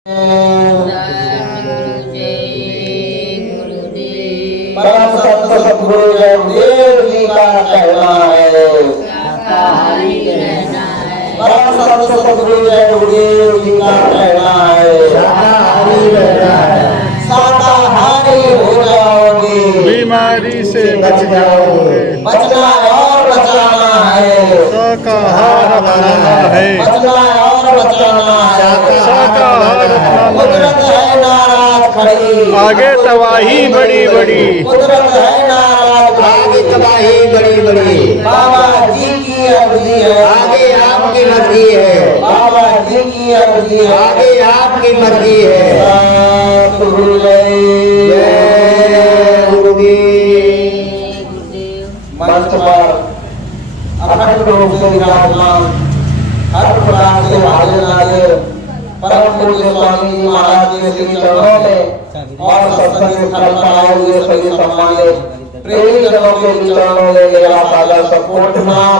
परम सत सतगुरु देव जी का कहना है शाकाहारी रहना है। परम सत सतगुरु देव जी का कहना है शाकाहारी रहना है। शाकाहारी हो जाओगे, बीमारी से बच जाओगे। बचना और बचाना है, शाकाहार अपनाना है। बचना और बचाना है। शाकाहार अपनाना कुदरत है। है नाराज खड़ी, आगे तबाही बड़ी बड़ी। कुदरत है नाराज आगे तबाही बड़ी बड़ी। बाबा जी की अर्जी है, आगे आपकी मर्जी है। बाबा जी की अर्जी है, आगे आपकी मर्जी है। सतगुरु जय गुरुदेव। मंच पर अखंड रूप से विराजमान हर प्रकार से हाजिर नाजिर परम पूज्य स्वामी जी महाराज के श्री चरणों में और सत्संग स्थल पर आए हुए सभी सम्मानित प्रेमी जनों के चरणों में मेरा सादर सपोर्ट प्रणाम,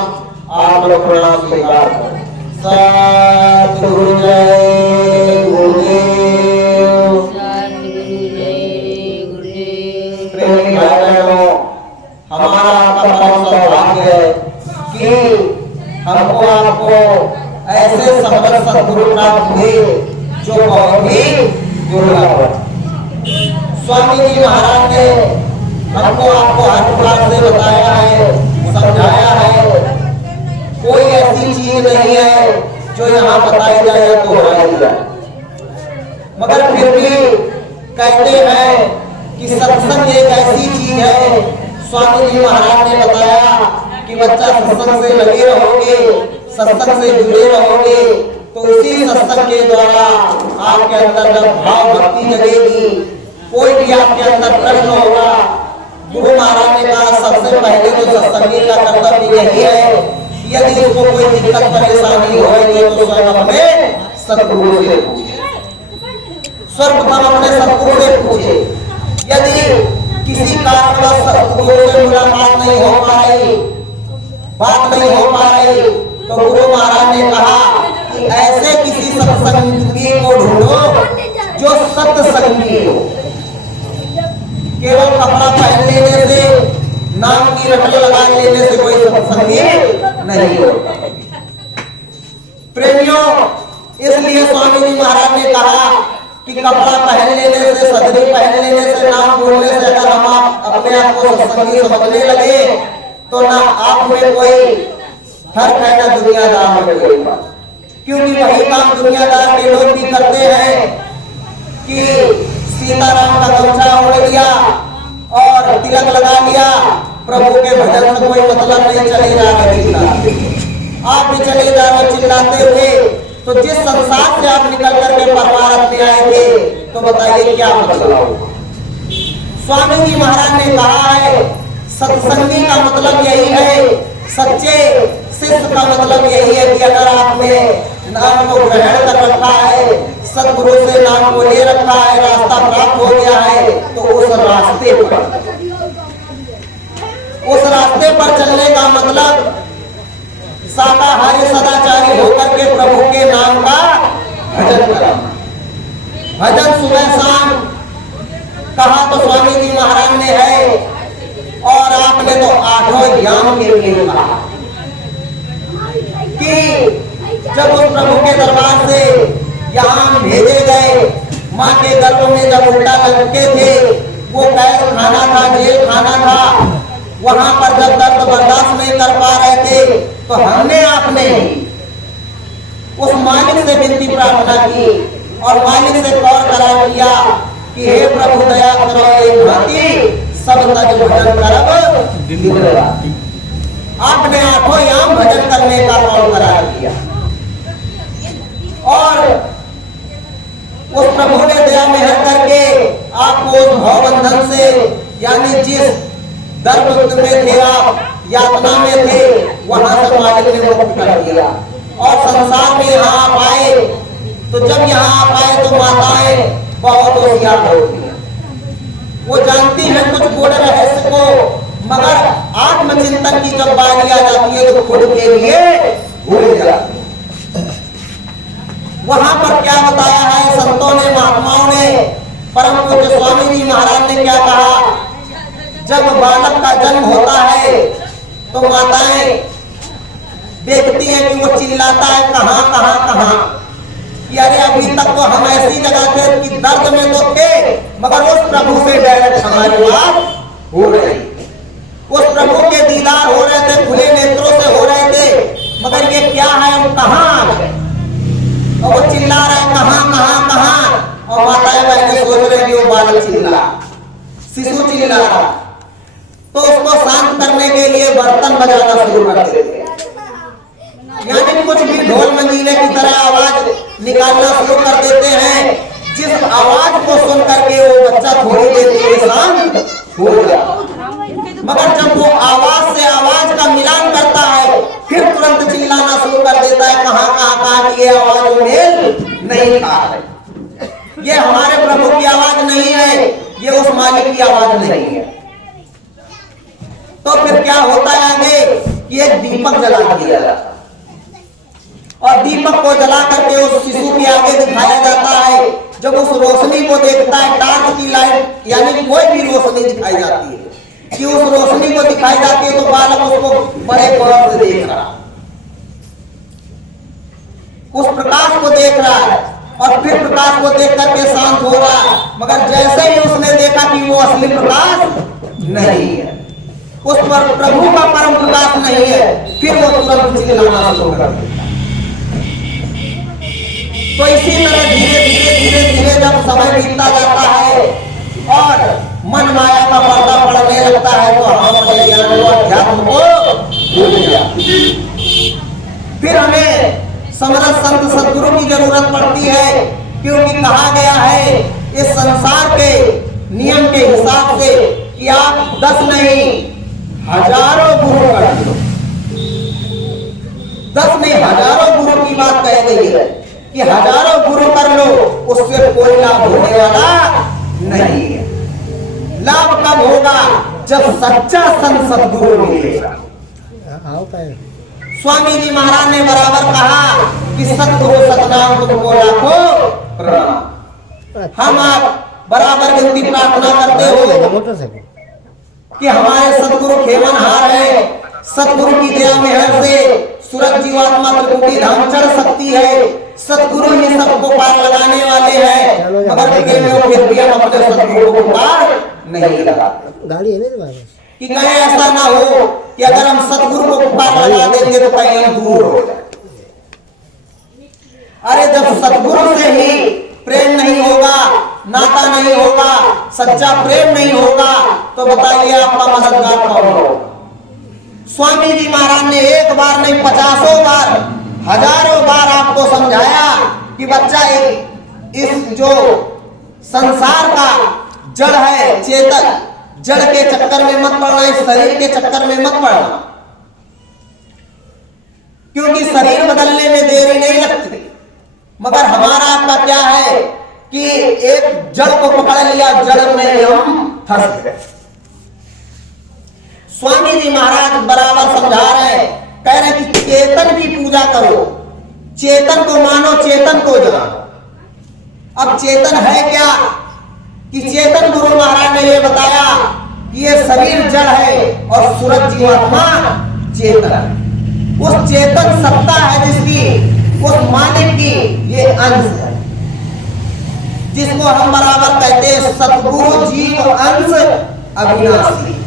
आप लोग प्रणाम स्वीकार करें। सतगुरु जय गुरुदेव। प्रेमी भाई बहनों, हमारा आपका परम सौभाग्य है कि हमको आपको ऐसे संबंध सद्गुरु प्राप्त हुए जो बहुत ही दुर्लभ है। स्वामी जी महाराज ने हमको आपको हर प्रकार से बताया है, समझाया है। कोई ऐसी चीज नहीं है जो यहाँ बताई जाए तो दोहराई जाए, मगर फिर भी कहते हैं कि सत्संग एक ऐसी चीज है। स्वामी जी महाराज ने बताया कि बच्चा सत्संग से लगे रहोगे, सत्संग से जुड़े रहोगे तो उसी सत्संग के द्वारा आपके अंदर जब भाव भक्ति जगेगी, कोई भी आपके अंदर प्रश्न होगा, गुरु महाराज ने कहा सबसे पहले तो सत्संगी का कर्तव्य यही है, यदि उसको कोई दिक्कत परेशानी हो रही है तो स्वयं अपने सतगुरु से पूछे, सर्वप्रथम अपने सतगुरु से पूछे। यदि किसी कारणवश सतगुरु से मुलाकात नहीं हो पाई, बात नहीं हो पाई, तो गुरु महाराज ने कहा कि ऐसे किसी सत्संगी को ढूंढो जो सत्संगी हो। केवल कपड़ा पहन लेने से, नाम की रटल लगा लेने से कोई सत्संगी नहीं हो। प्रेमियों, इसलिए स्वामी जी महाराज ने कहा कि कपड़ा पहन लेने से, सदरी पहन लेने से, नाम बोलने से अगर हम अपने आप को सत्संगी समझने लगे तो ना आप में कोई फर्क है ना दुनियादार में कोई फर्क। क्योंकि वही काम दुनियादार के लोग भी करते हैं कि सीताराम का गमछा ओढ़ लिया और तिलक लगा लिया, प्रभु के भजन में कोई मतलब नहीं, चले जा रहे चिल्लाते, आप भी चले जा रहे चिल्लाते हुए। तो जिस संसार से आप निकल करके परमार्थ में आए थे, तो बताइए क्या मतलब। स्वामी जी महाराज ने कहा है सत्संगी का मतलब यही है, सच्चे शिष्य का मतलब यही है कि अगर आपने नाम को ग्रहण कर रखा है, सतगुरु से नाम को ले रखा है, रास्ता प्राप्त हो गया है, तो उस रास्ते पर चलने का मतलब शाकाहारी सदाचारी होकर के प्रभु के नाम का भजन करना। भजन सुबह शाम कहा तो स्वामी जी महाराज ने है, और आपने तो 8 याम के लिए कहा कि जब उस प्रभु के दरबार से यहाँ भेजे गए, माँ के गर्भ में जब उल्टा लटके थे, वो कैद खाना था, जेल खाना था, वहां पर जब दर्द बर्दाश्त नहीं कर पा रहे थे, तो हमने आपने उस मालिक से विनती प्रार्थना की और मालिक से कौर करार किया कि हे प्रभु दया करो, एक भांति सब तज भजन करब। आपने 8 याम भजन करने का कौर करार किया और उस प्रभु ने दया मेहर करके आपको उस भवबंधन से, यानी जिस दर्द में थे आप, यातना में थे, वहां से मालिक ने मुक्त कर दिया और संसार में यहाँ आप आए। तो जब यहाँ आप आए तो माताएं बहुत होशियार होती हैं, वो जानती हैं कुछ गूढ़ रहस्य को, मगर आत्मचिंतन की जब बारी आ जाती है तो खुद के लिए भूल जाती है। वहां पर क्या बताया है संतों पूज्य स्वामी जी महाराज ने क्या कहा, जब बालक का जन्म होता है तो माताएं देखती हैं कि वो चिल्लाता है कहां कहां कहां, कि अरे अभी तक तो हम ऐसी जगह थे कि दर्द में तो थे, मगर उस प्रभु से डायरेक्ट हमारी बात हो रही, उस प्रभु के दीदार हो रहे थे, खुले नेत्रों से हो रहे थे, मगर ये क्या है, हम कहां आ गए, और वो चिल्ला रहा है कहां कहां कहां, और माताएं बहनें सोच रहे कि वो बालक चिल्ला, शिशु चिल्ला रहा, तो उसको शांत करने के लिए बर्तन बजाना शुरू कर देते हैं, यानी कुछ भी ढोल मंजीरे की तरह आवाज निकालना शुरू कर देते हैं, जिस आवाज को सुन करके वो बच्चा थोड़ी देर के लिए शांत हो जाता, मगर जब वो आवाज से आवाज का मिलान करता है फिर तुरंत चिल्लाना शुरू कर देता है कहां कहां कहां, की आवाज मेल नहीं खा है, ये हमारे प्रभु की आवाज नहीं है, ये उस मालिक की आवाज नहीं है। तो फिर क्या होता है आगे कि एक दीपक जला दिया जाता है, और दीपक को जला करके उस शिशु के आगे दिखाया जाता है, जब उस रोशनी को देखता है, टार्च की लाइट यानी कोई भी रोशनी दिखाई जाती है, कि उस रोशनी को दिखाई जाती है तो बालक उसको बड़े गौर से देख रहा, उस प्रकाश को देख रहा है, और फिर प्रकाश को देख करके शांत हो रहा है, मगर जैसे ही उसने देखा कि वो असली प्रकाश नहीं है, उस पर प्रभु का परम प्रकाश नहीं है, फिर वो तुरंत चिल्लाना शुरू कर देता। तो इसी तरह धीरे धीरे धीरे धीरे जब समय बीतता जाता है और मन माया का पर्दा पड़ने लगता है तो हम अपने ज्ञान को अध्यात्म को भूल जाते हैं। फिर हमें समरस संत सदगुरु की जरूरत पड़ती है, क्योंकि कहा गया है इस संसार के नियम के हिसाब से कि आप 10 नहीं हजारों गुरु कर दो, 10 नहीं हजारों गुरु की बात कह गई है कि हजारों गुरु कर लो, उससे कोई लाभ होने वाला नहीं है। लाभ कब होगा, जब सच्चा संत सदगुरु मिलेगा। स्वामी जी महाराज ने बराबर कहा कि सतगुरु सतनाम तुमको लाखों प्रणाम। हम आप बराबर विनती प्रार्थना करते हो कि हमारे सतगुरु खेमनहार है, सतगुरु की दया मेहर से सूरज जीवात्मा त्रिकुटी धाम चढ़ सकती है, सतगुरु ही सबको पार लगाने वाले हैं, मगर फिर भी हम अपने सतगुरु को पार नहीं लगाते, कि कहीं ऐसा ना हो कि अगर हम सतगुरु को पार लगा देंगे तो कहीं हम दूर हो जाए। अरे जब सतगुरु से ही प्रेम नहीं होगा, नाता नहीं होगा, सच्चा प्रेम नहीं होगा, तो बताइए आपका मददगार कौन होगा। स्वामी जी महाराज ने एक बार नहीं 50 बार हजारों बार आपको समझाया कि बच्चा इस जो संसार का जड़ है, चेतन, जड़ के चक्कर में मत पड़ना, इस शरीर के चक्कर में मत पड़ना, क्योंकि शरीर बदलने में देरी नहीं लगती, मगर हमारा आपका क्या है कि एक जड़ को पकड़ लिया, जड़ में हम फंस गए। स्वामी जी महाराज बराबर समझा रहे हैं, कह रहे हैं कि चेतन की पूजा करो, चेतन को मानो, चेतन को जानो। अब चेतन है क्या, कि चेतन गुरु महाराज ने ये बताया कि ये शरीर जड़ है और सूरज जीवात्मा चेतन। उस चेतन सत्ता है जिसकी, उस मालिक की ये अंश है, जिसको हम बराबर कहते हैं सतगुरु जीव अंश अविनाशी।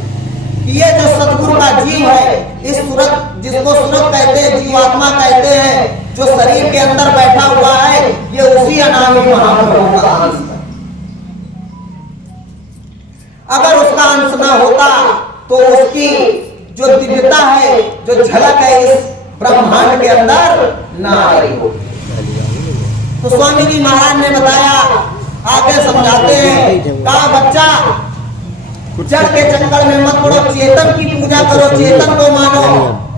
ये जो सतगुरु का जीव है, इस सूरज जिसको सूरज कहते हैं, जीवात्मा कहते हैं, जो शरीर के अंदर बैठा हुआ है, ये उसी अनामी महाप्रभु का अंश है। अगर उसका अंश ना होता तो उसकी जो दिव्यता है, जो झलक है, इस ब्रह्मांड के अंदर ना आई होती। तो स्वामी जी महाराज ने बताया, आगे समझाते हैं, कहा बच्चा जड़ के चक्कर में मत पड़ो, चेतन की पूजा करो, चेतन को मानो।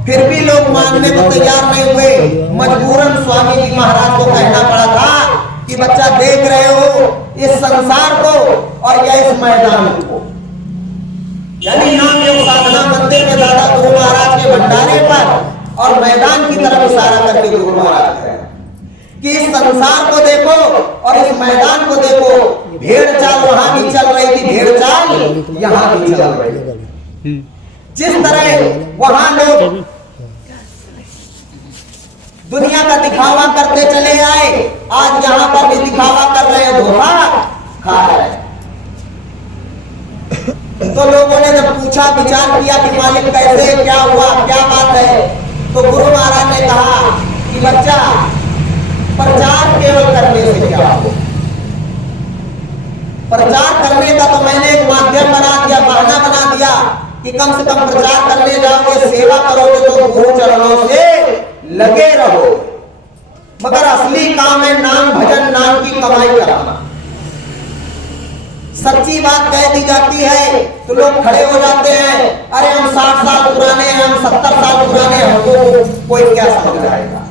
फिर भी लोग मानने को तैयार नहीं हुए, मजबूरन स्वामी जी महाराज को कहना पड़ा था कि बच्चा देख रहे हो इस संसार को और या इस मैदान को, यानी नाम योग साधना मंदिर में दादा गुरु महाराज के भंडारे पर और मैदान की तरफ इशारा करके गुरु महाराज है कि इस संसार को देखो और इस मैदान को देखो, भेड़ चाल वहां भी चल रही थी, भेड़ चाल यहाँ भी चल रही थी। जिस तरह वहां लोग दुनिया का दिखावा करते चले आए, आज यहाँ पर भी दिखावा कर रहे हैं, धोखा खा रहे हैं। तो लोगों ने जब पूछा, विचार किया कि मालिक कैसे, क्या हुआ, क्या बात है, तो गुरु महाराज ने कहा कि बच्चा, प्रचार केवल करने से क्या हो, प्रचार करने का तो मैंने एक माध्यम बना दिया, बहाना बना दिया कि कम से कम प्रचार करने जाओगे, सेवा करोगे तो गुरु चरणों से लगे रहो, मगर असली काम है नाम भजन, नाम की कमाई करना। सच्ची बात कह दी जाती है तो लोग खड़े हो जाते हैं, अरे हम 60 साल पुराने हैं, हम 70 साल पुराने, हमको कोई क्या समझ जाएगा।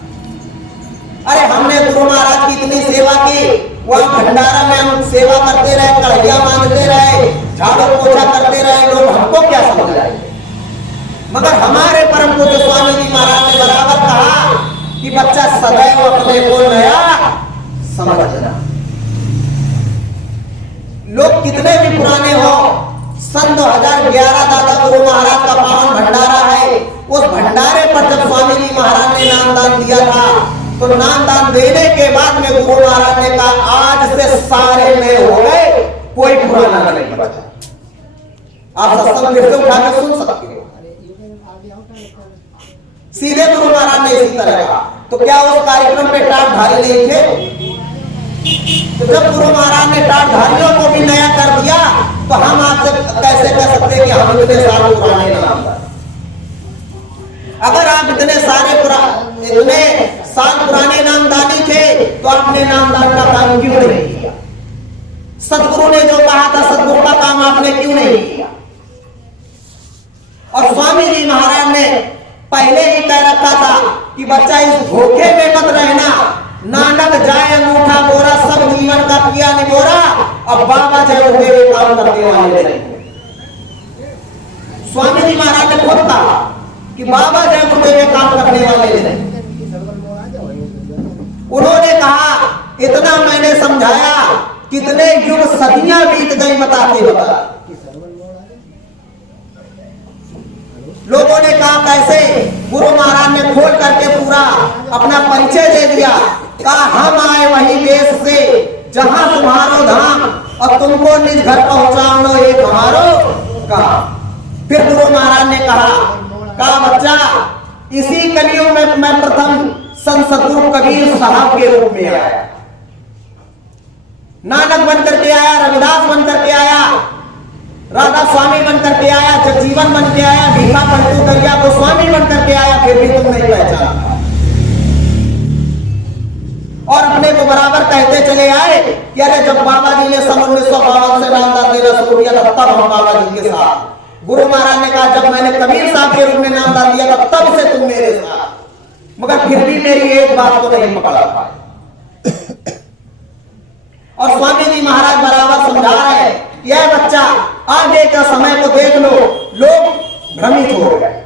अरे हमने गुरु महाराज की इतनी सेवा की, वह भंडारा में हम सेवा करते रहे, कढ़ैया मांगते रहे, झाड़ू पोछा करते रहे, लोग हमको क्या समझ जाएंगे। मगर हमारे परम पूज्य स्वामी जी महाराज ने बराबर कहा कि बच्चा सदैव अपने को नया समझना। लोग कितने भी पुराने हो, सन 2011 दादा गुरु महाराज का पावन भंडारा है, उस भंडारे पर जब स्वामी जी महाराज ने नामदान दिया था, तो नामदान देने के बाद में गुरु महाराज ने कहा आज से सारे नए हो गए, कोई पुराना नहीं बचा। आप सत्संग फिर से उठा के सुन सकते हो। सीधे गुरु महाराज ने इसी तरह कहा। तो क्या उस कार्यक्रम पे टाटधारी नहीं थे? तो जब गुरु महाराज ने टाटधारियों को भी नया कर दिया, तो हम आपसे कैसे कह सकते हैं कि हम इतने साल पुराने नामदान। अगर आप इतने साल पुराने नामदानी थे, तो आपने नामदान का काम क्यों नहीं किया? सदगुरु ने जो कहा था, सदगुरु का काम आपने क्यों नहीं किया? और स्वामी जी महाराज ने पहले ही कह रखा था कि बच्चा इस धोखे में मत रहना, नानक जाए अंगूठा मोरा, सब जीवन का किया निगोरा, अब बाबा जय उठे हुए काम करने वाले नहीं। स्वामी जी महाराज ने खुद कहा कि बाबा जय उठे हुए काम करने वाले नहीं। उन्होंने कहा इतना मैंने समझाया, कितने युग सदियां बीत गई बताते बता। लोगों ने कहा कैसे? गुरु महाराज ने खोल करके पूरा अपना परिचय दे दिया, कहा हम आए वही देश से जहां तुम्हारो धाम, और तुमको निज घर पहुंचाओ एक हमारो काम। फिर गुरु महाराज ने कहा बच्चा, इसी कलियुग में मैं प्रथम संत सद्गुरु कबीर साहब के रूप में आया, नानक बनकर के आया, रविदास बनकर के आया, राधा स्वामी बनकर के आया, जगजीवन बन के आया, भीखा पंतु दरिया गोस्वामी बनकर के आया, फिर भी तुम नहीं पहचाना। और अपने को बराबर कहते चले आए कि अरे जब बाबा जी ने सन 1952 से नामदान देना शुरू किया था, तब हम बाबा जी के साथ। गुरु महाराज ने कहा जब मैंने कबीर साहब के रूप में नामदान दिया था, तब से तुम मेरे साथ, मगर फिर भी मेरी एक बात को नहीं पकड़ा पाए। और स्वामी जी महाराज बराबर समझा रहे हैं, यह बच्चा आगे का समय को देख लो, लोग भ्रमित हो गए,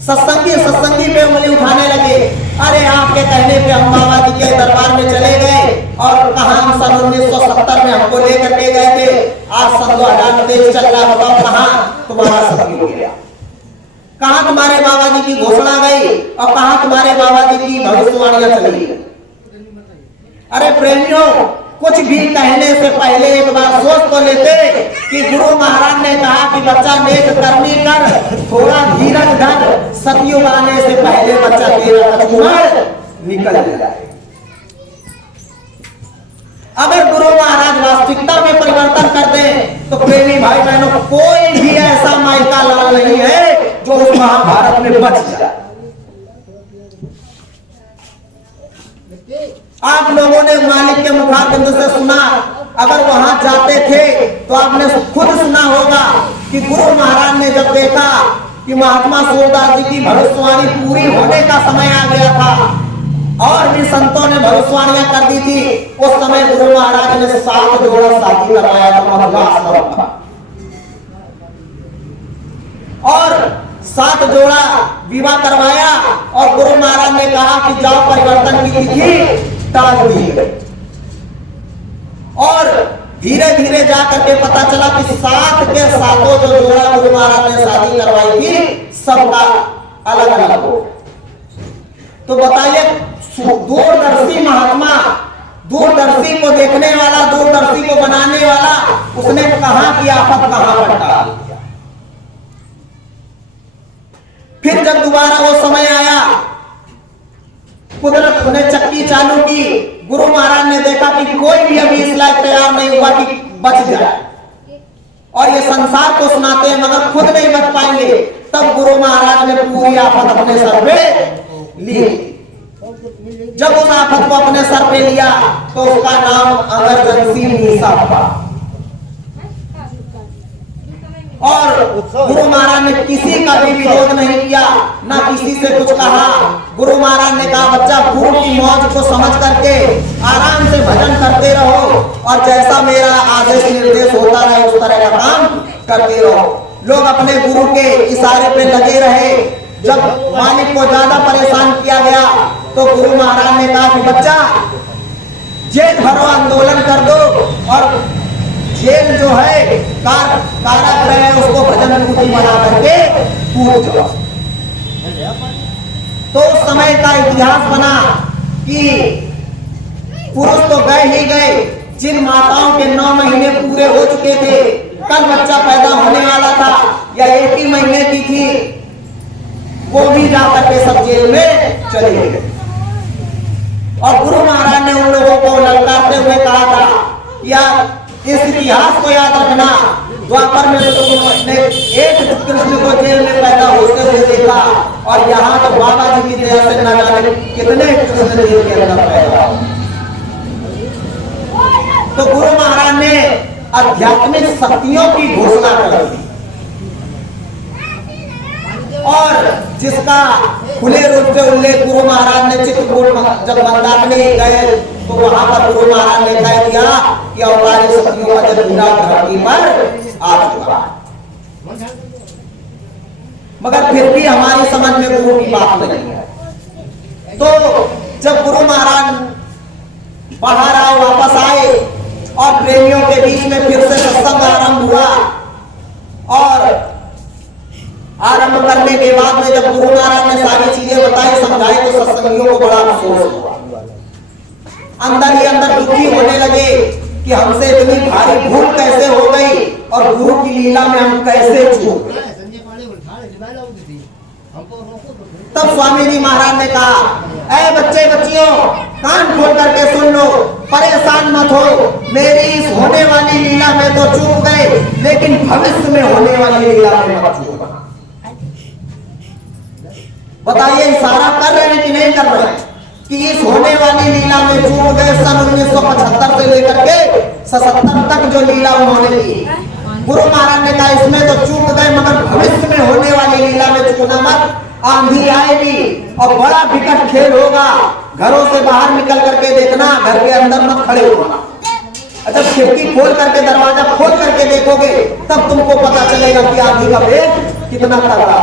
सत्संगी पे उंगली उठाने लगे। अरे आपके कहने पे हम बाबा जी के दरबार में चले गए, और कहा हम सन 1970 में हमको लेकर के गए थे, आज सन 2023 चल रहा, बताओ कहाँ तुम्हारा सत्संग हो गया, कहाँ तुम्हारे बाबा जी की घोषणा गई, और कहाँ तुम्हारे बाबा जी की भविष्यवाणियां चली। अरे प्रेमियों, कुछ भी कहने से पहले एक बार सोच तो लेते कि गुरु महाराज ने कहा कि बच्चा नेक करनी कर, थोड़ा धीरज धर, सतयुग आने से पहले बच्चा तेरा कचूमर निकल जाए। अगर गुरु महाराज वास्तविकता में परिवर्तन कर दें, तो प्रेमी भाई बहनों, कोई भी ऐसा मायका लाल नहीं है जो उस महाभारत में बच जाए। आप लोगों ने मालिक के मुखारबिंद से सुना, अगर वहां जाते थे तो आपने खुद सुना होगा कि गुरु महाराज ने जब देखा कि महात्मा सूरदास जी की भविष्यवाणी पूरी होने का समय आ गया था, और भी संतों ने भविष्यवाणियां कर दी थी, उस समय गुरु महाराज ने 7 जोड़ा शादी करवाया था, और 7 जोड़ा विवाह करवाया, और गुरु महाराज ने कहा कि जाओ परिवर्तन की तिथि टाल दी गई। और धीरे धीरे जा करके पता चला कि सात के सातों जो जोड़ा गुरु महाराज ने शादी करवाई थी सबका अलग अलग हो। तो बताइए, दूरदर्शी महात्मा, दूरदर्शी को देखने वाला, दूरदर्शी को बनाने वाला, उसने कहा कि आफत कहां पर डाल दिया। फिर जब दोबारा वो समय आया, कुदरत ने चक्की चालू की, गुरु महाराज ने देखा कि कोई भी अभी इस लायक तैयार नहीं हुआ कि बच जाए, और ये संसार को सुनाते हैं मगर खुद नहीं बच पाएंगे। तब गुरु महाराज ने पूरी आफत अपने सर पे ली। जब उस आफत को अपने सर पे लिया तो उसका नाम अमरजेंसी मीसा था। और गुरु महाराज ने किसी का भी विरोध नहीं किया, ना किसी से कुछ कहा। गुरु महाराज ने कहा, बच्चा गुरु की मौज को समझ करके आराम से भजन करते रहो, और जैसा मेरा आदेश निर्देश होता रहे उस तरह का काम करते रहो। लोग अपने गुरु के इशारे पे लगे रहे। जब मालिक को ज्यादा परेशान किया गया तो गुरु महाराज ने कहा कि बच्चा जेल भरो, आंदोलन कर दो, और जेल जो है कारागृह है उसको भजन कुटी बना करके कूद जाओ। तो उस समय का इतिहास बना कि पुरुष तो गए ही गए, जिन माताओं के 9 महीने पूरे हो चुके थे, कल बच्चा पैदा होने वाला था या 1 ही महीने की थी, वो भी जाकर के सब जेल में चले गए। और गुरु महाराज ने उन लोगों को ललकारते हुए कहा था, यार इस इतिहास को याद रखना, द्वापर में तो तुमने एक कृष्ण को जेल में पैदा होते हुए देखा, और यहाँ तो बाबा जी की दया से न जाने कितने कृष्ण जेल के अंदर पैदा। तो गुरु महाराज ने आध्यात्मिक शक्तियों की घोषणा कर दी, और जिसका खुले रूप से उल्लेख गुरु महाराज ने चित्रकूट जब मंदाकिनी गए तो वहां पर गुरु महाराज ने कह दिया कि अवतारी शक्तियों का जब धरती पर आ चुका। मगर फिर भी हमारी समझ में गुरु की बात नहीं है। तो जब गुरु महाराज बाहर आए, वापस आए, और प्रेमियों के बीच में फिर से सत्संग आरंभ हुआ, और आरंभ करने के बाद में जब गुरु महाराज ने सारी चीजें बताई, समझाई, तो सत्संगियों को बड़ा अफसोस हुआ। अंदर ही अंदर दुखी होने लगे कि हमसे इतनी भारी भूल कैसे हो गई, और गुरु की लीला में हम कैसे चूक गए। तब स्वामी जी महाराज ने कहा, ऐ बच्चे बच्चियों, कान खोल करके सुन लो, परेशान मत हो, मेरी इस होने वाली लीला में तो चूक गए, लेकिन भविष्य में होने वाली लीला में मत चूकना। बताइए, इशारा कर रहे हैं कि नहीं कर रहे हैं कि इस होने वाली लीला में चूक गए। सन 1975 से लेकर के 77 तक जो लीला उन्होंने की, गुरु महाराज ने कहा इसमें तो चूक गए, मगर भविष्य में होने वाली लीला में चूकना मत। आंधी आएगी और बड़ा विकट खेल होगा, घरों से बाहर निकल करके देखना, घर के अंदर मत खड़े होना। जब खिड़की खोल करके, दरवाजा खोल करके देखोगे तब तुमको पता चलेगा कि आंधी का वेग कितना तगड़ा।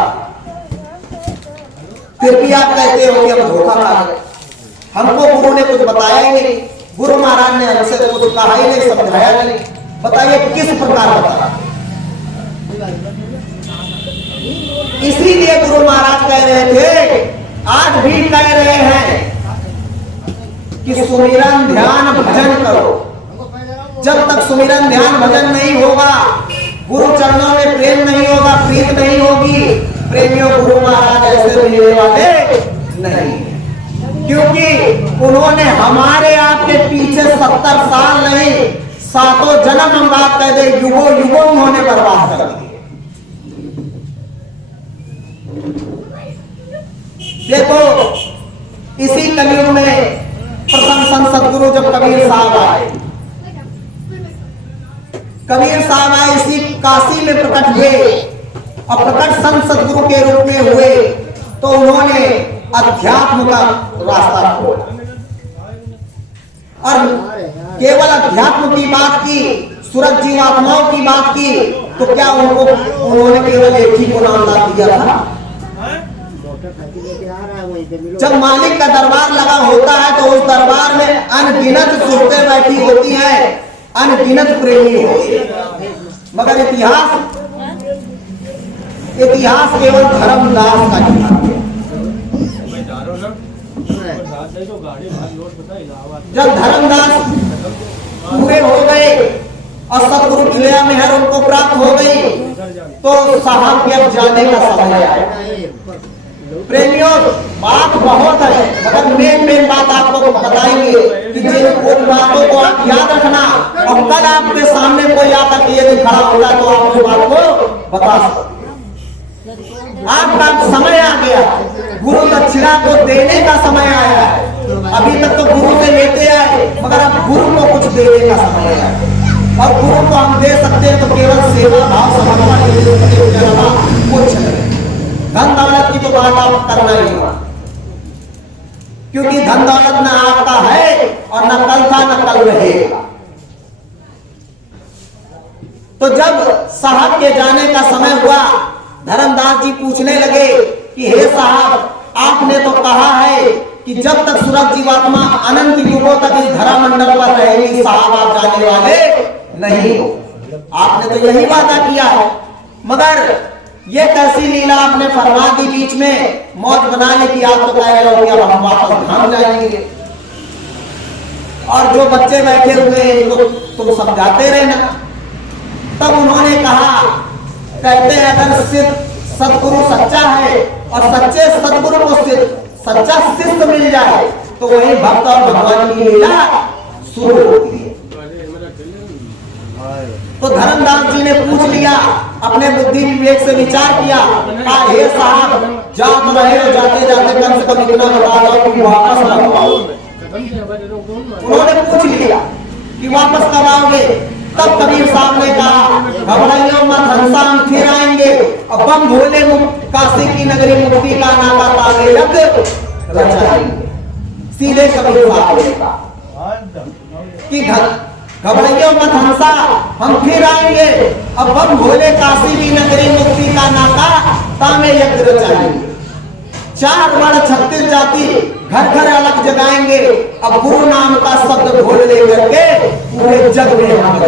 फिर भी आप कहते हो कि हम धोखा खा गए, हमको गुरु ने कुछ बताया ही नहीं, गुरु महाराज ने हमसे कुछ कहा ही नहीं, समझाया नहीं। बताइए किस प्रकार बताया। इसीलिए गुरु महाराज कह रहे थे, आज भी कह रहे हैं कि सुमिरन ध्यान भजन करो। जब तक सुमिरन ध्यान भजन नहीं होगा, गुरु चरणों में प्रेम नहीं होगा, प्रीत नहीं होगी, प्रेमियों गुरु महाराज ऐसे मिलने वाले नहीं, क्योंकि उन्होंने हमारे आपके पीछे 70 साल नहीं, 7 जन्म हम बात कह दे, युगों युगों उन्होंने बर्बाद कर दिए। देखो, इसी कलयुग में प्रथम संत सदगुरु जब कबीर साहब आए, कबीर साहब आए इसी काशी में प्रकट हुए, और प्रकट संत सदगुरु के रूप में हुए, तो उन्होंने अध्यात्म का रास्ता खोला, और केवल अध्यात्म की बात की, सूरज जीवात्माओं की बात की, तो क्या उन्होंने केवल एक ही को नाम दिया था। जब मालिक का दरबार लगा होता है तो उस दरबार में अनगिनत सूरतें बैठी होती हैं, अनगिनत प्रेमी होंगे, मगर इतिहास केवल धर्मदास का किताब है। जब धर्मदास पूरे हो गए और सतगुरु की दया मेहर उनको प्राप्त हो गई, तो साहब के अब जाने का समय आया। प्रेमियों, बात बहुत है, मगर मेन बात आपको बताएंगे कि जिन बातों को आप याद रखना, और कल आपके सामने कोई आकर के यदि खड़ा होगा तो आप उस बात को बता सकते। आपका समय आ गया, गुरु दक्षिणा को देने का समय आया है। अभी तक तो गुरु से लेते आए, मगर अब गुरु को कुछ देने का समय आया, और गुरु को हम दे सकते हैं तो केवल सेवा भाव समर्पण के अलावा कुछ नहीं। धन दौलत की तो बात आप करना ही होगा, क्योंकि धन दौलत न आपका है और न कल था न कल रहेगा। तो जब साहब के जाने का समय हुआ, धर्मदास जी पूछने लगे कि हे साहब, आपने तो कहा है कि जब तक सूरज जीवात्मा अनंत युगों तक इस धरा मंडल पर रहेगी, साहब आप जाने वाले नहीं हो। आपने तो यही वादा किया है, मगर ये कैसी लीला आपने फरमा दी बीच में मौत बनाने की। आप तो कह रहे हो कि अब हम वापस धाम जाएंगे, और जो बच्चे बैठे हुए हैं इनको तुम समझाते रहना। तब उन्होंने कहा, कहते हैं अगर सतगुरु सच्चा है और सच्चे सतगुरु को सच्चा शिष्य मिल जाए तो वही भक्त और भगवान की लीला शुरू होती है। तो धर्मदास जी ने पूछ लिया, अपने बुद्धि विवेक से विचार किया, कहा हे साहब, जा तो रहे हो, जाते जाते कम से कम इतना बता दो कि वापस कब आओगे। उन्होंने पूछ लिया कि वापस कब आओगे। तब कबीर साहब ने कहा, घबराइयो मत हंसा, हम फिर आएंगे। अब बम भोले काशी की नगरी मुक्ति का नाता तागे लग रचाएंगे। सीधे कबीर साहब ने कहा कि घबराइयो मत हंसा, हम फिर आएंगे। अब बम भोले काशी की नगरी मुक्ति का नाता तामे यज्ञ रचाएंगे। 4 वर्ण 36 जाति घर घर अलग जगाएंगे। अब गुरु नाम का शब्द घोल लेकर के पूरे जग में हम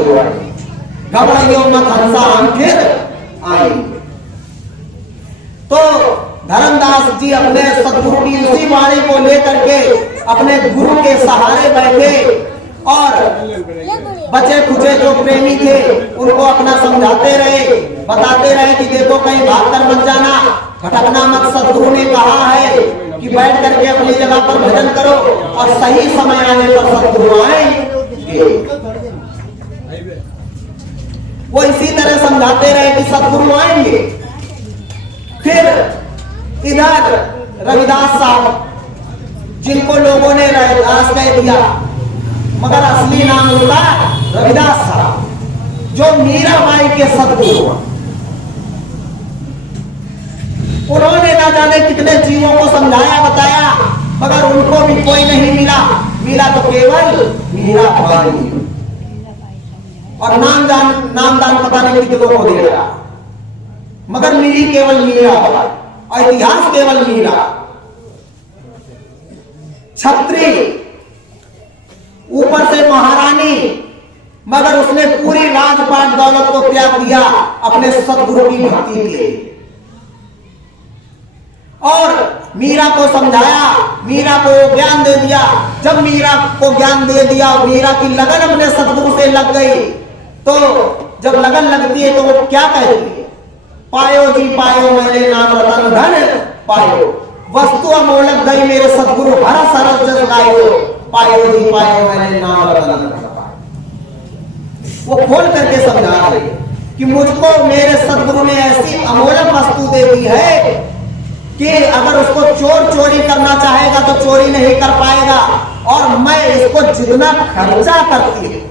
घबराइयो मत हंसा, हम फिर आएंगे। तो धर्मदास जी अपने सतगुरु की उसी वाणी को लेकर के अपने गुरु के सहारे बैठे, और बचे खुचे जो प्रेमी थे उनको अपना समझाते रहे, बताते रहे कि देखो कहीं भागकर मत जाना, भटकना मत। सतगुरु ने कहा है कि बैठ करके अपनी जगह पर भजन करो, और सही समय आने पर सतगुरु आएंगे। वो इसी तरह समझाते रहे कि सतगुरु आएंगे। फिर इधर रविदास साहब, जिनको लोगों ने रविदास कह दिया, मगर असली नाम उनका रविदास साहब, जो मीराबाई के सतगुरु। उन्होंने ना जाने कितने जीवों को समझाया बताया, मगर उनको भी कोई नहीं मिला तो केवल मीराबाई। और नामदान पता नहीं कितनों को दे रहा, मगर मिली केवल मीराबाई, और इतिहास केवल मीरा। छत्री, ऊपर से महारानी, मगर उसने पूरी राजपाट दौलत को त्याग दिया अपने सतगुरु की भक्ति के लिए। और मीरा को समझाया, मीरा को ज्ञान दे दिया। जब मीरा को ज्ञान दे दिया, मीरा की लगन अपने सतगुरु से लग गई। तो जब लगन लगती है तो वो क्या कहती है, पायो जी पायो मैंने नाम रतन धन पायो, वस्तु अमोलक दई मेरे सतगुरु हर सरस जस गायो, पायो जी पायो मैंने नाम रतन धन पायो। वो खोल करके समझा रही है कि मुझको मेरे सतगुरु ने ऐसी अमोलक वस्तु दे दी है कि अगर उसको चोर चोरी करना चाहेगा तो चोरी नहीं कर पाएगा, और मैं इसको जितना खर्चा करती हूँ,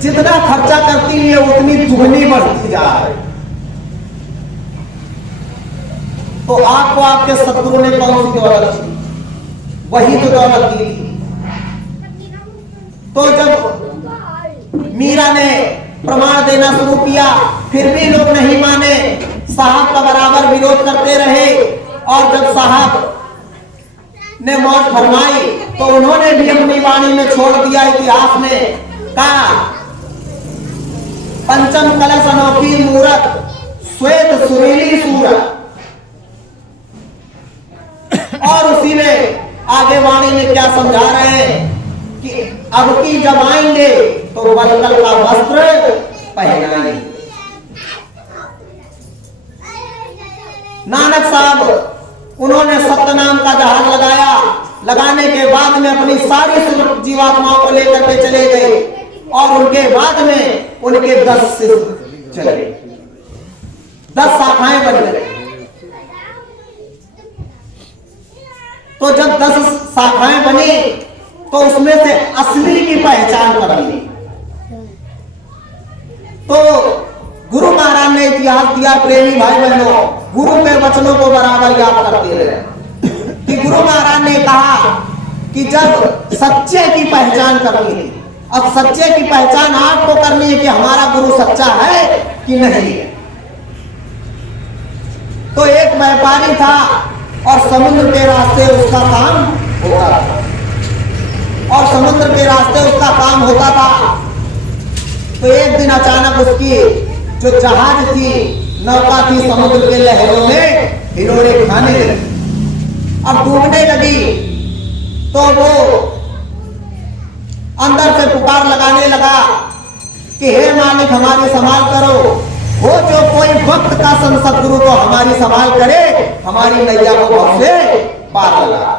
जितना खर्चा करती है उतनी दुगनी बढ़ती जा रही। तो आपको आपके सतगुरु ने कौन सी दौलत दी? वही तो दौलत दी थी। तो जब मीरा ने प्रमाण देना शुरू किया, फिर भी लोग नहीं माने, साहब का बराबर विरोध करते रहे। और जब साहब ने मौत फरमाई तो उन्होंने भी अपनी वाणी में छोड़ दिया इतिहास ने कहा पंचम कलश अनोखी मूरत श्वेत सुरीली सूरत। और उसी में आगे वाणी में क्या समझा रहे हैं कि अब की जब आएंगे तो वलकल का वस्त्र पहनाएंगे। नानक साहब उन्होंने सत्यनाम का जहाज लगाया, लगाने के बाद में अपनी सारी जीवात्माओं को लेकर के चले गए और उनके बाद में उनके 10 शिष्य चले, 10 शाखाएं बन गई। तो जब 10 शाखाएं बनी तो उसमें से असली की पहचान कर ली। तो गुरु महाराज ने इतिहास दिया, प्रेमी भाई बहनों, गुरु के वचनों को बराबर याद करते रहे कि गुरु महाराज ने कहा कि जब सच्चे की पहचान करनी है, अब सच्चे की पहचान आपको करनी है कि हमारा गुरु सच्चा है कि नहीं। तो एक व्यापारी था और समुद्र के रास्ते उसका काम होता था, और समुद्र के रास्ते उसका काम होता था। तो एक दिन अचानक उसकी जो जहाज थी, नौका थी, समुद्र के लहरों में हिलोरे खाने लगी। अब डूबने लगी तो वो अंदर से पुकार लगाने लगा कि हे मालिक हमारी संभाल करो, हो जो कोई वक्त का सदगुरु तो हमारी संभाल करे, हमारी नैया को भव से पार लगा।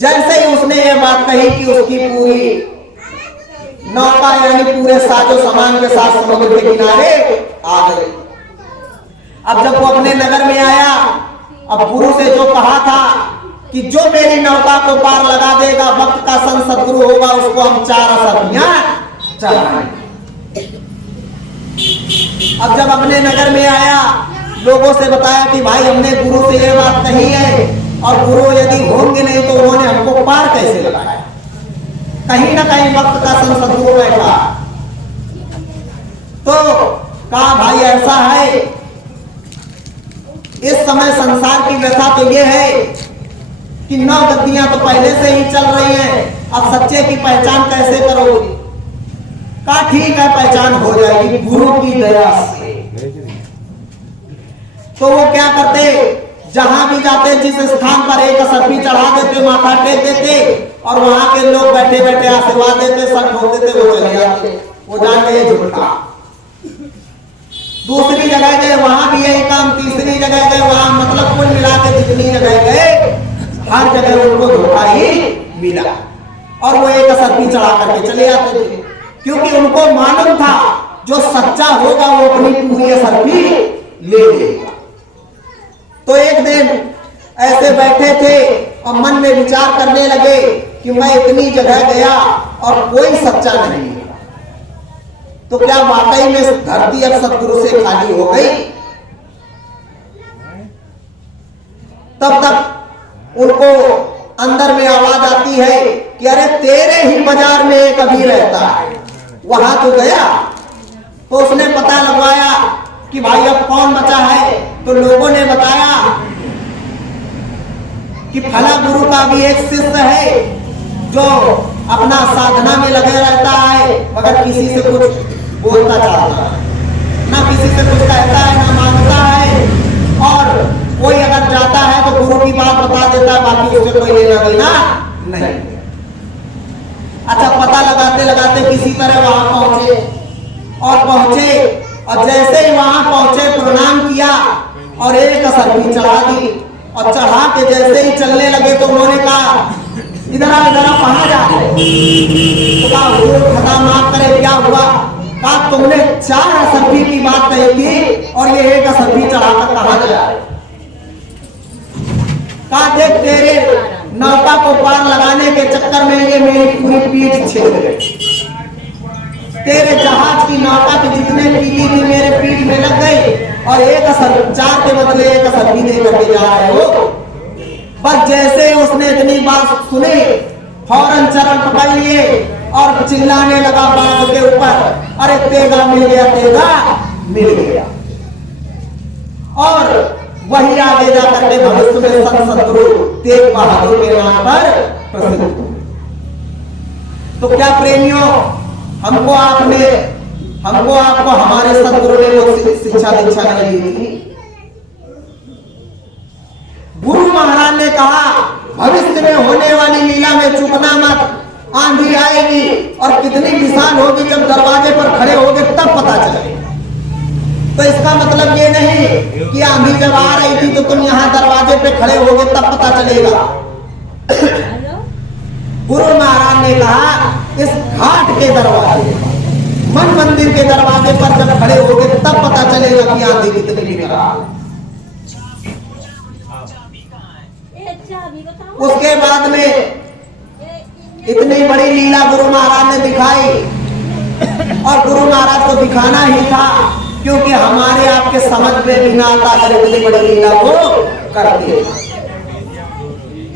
जैसे ही उसने ये बात कही कि उसकी पूरी नौका यानी पूरे साजो सामान के साथ समुद्र के किनारे आ गई। अब जब वो अपने नगर में आया, अब गुरु से जो कहा था कि जो मेरी नौका को पार लगा देगा, वक्त का सदगुरु होगा, उसको हम 4 असरफियां चढ़ाएंगे। अब जब अपने नगर में आया, लोगों से बताया कि भाई हमने गुरु से ये बात कही है और गुरु यदि होंगे नहीं तो उन्होंने हमको पार कैसे लगाया। कहीं ना कहीं वक्त का सदगुरु बैठा। तो कहा भाई ऐसा है, इस समय संसार की व्यथा तो ये है कि 9 गद्दियां तो पहले से ही चल रही हैं, अब सच्चे की पहचान कैसे करोगे। कहा ठीक है पहचान हो जाएगी गुरु की दया से। तो वो क्या करते, जहां भी जाते जिस स्थान पर एक असरफी चढ़ा देते, माथा टेक देते और वहां के लोग बैठे बैठे आशीर्वाद देते, सब ठोक देते, वो चले जाते, वो जान गए झूठा। दूसरी जगह गए वहां भी यही काम, तीसरी जगह गए वहां, मतलब कुल मिला के जितनी जगह गए हर जगह उनको धोखा ही मिला और वो एक असरफी चढ़ा करके चले आते थे, क्योंकि उनको मालूम था जो सच्चा होगा वो अपनी पूरी असरफी ले लेगा। तो एक दिन ऐसे बैठे थे और मन में विचार करने लगे कि मैं इतनी जगह गया और कोई सच्चा नहीं है, तो क्या वाकई में धरती अब सदगुरु से खाली हो गई। तब तक उनको अंदर में आवाज आती है कि अरे तेरे ही बाजार में एक अभी रहता है। वहां तो गया तो उसने पता लगवाया कि भाई अब कौन बचा है। तो लोगों ने बताया कि फला गुरु का भी एक शिष्य है जो अपना साधना में लगे रहता है, मगर किसी से कुछ बोलता चाहता है, ना किसी से कुछ कहता है, ना मांगता है, और कोई अगर जाता है तो गुरु की बात बता देता है, बाकी उससे कोई लेना देना नहीं। अच्छा, पता लगाते लगाते किसी तरह वहां पहुंचे और जैसे ही वहां पहुंचे प्रणाम किया और एक असरफी चढ़ा दी और चढ़ा के जैसे ही चलने लगे तो उन्होंने कहा इधर आ कहां जा रहे हो। तो कहा हुजूर खता माफ करे, क्या हुआ। कहा तुमने 4 असरफी की बात कही थी और ये एक असरफी चढ़ाकर कहां जा रहे। कहा देख तेरे नौका को पार लगाने के चक्कर में ये मेरी पूरी पीठ छिल गई, तेरे जहाज की नौका की जितने पीली थी मेरे पीठ में लग गई और एक असर 4 के बदले एक असरफी दे करके जा रहे हो। बस जैसे उसने इतनी बात सुनी फौरन चरण पकड़ लिए और चिल्लाने लगा बाघ के ऊपर, अरे तेगा मिल गया, तेगा मिल गया। और वही आगे जाकर के भविष्य में संत सदगुरु तेग बहादुर के नाम पर प्रसिद्ध हुए। तो क्या प्रेमियों, हमको आपको हमारे सदगुरु ने वो शिक्षा दीक्षा नहीं दी थी? गुरु महाराज ने कहा भविष्य में होने वाली लीला में चूकना मत, आंधी आएगी और कितनी विशाल होगी, जब दरवाजे पर खड़े होगे तब पता चलेगा। तो इसका मतलब ये नहीं कि आंधी जब आ रही थी तो तुम यहाँ दरवाजे पे खड़े होगे तब पता चलेगा। गुरु महाराज ने कहा इस घाट के दरवाजे, मन मंदिर के दरवाजे पर जब खड़े होगे तब पता चलेगा कि आंधी कितनी विकराल। उसके बाद में इतनी बड़ी लीला गुरु महाराज ने दिखाई, और गुरु महाराज को दिखाना ही था क्योंकि हमारे आपके समझ में बिना आता कर इतनी बड़ी लीला को करती है।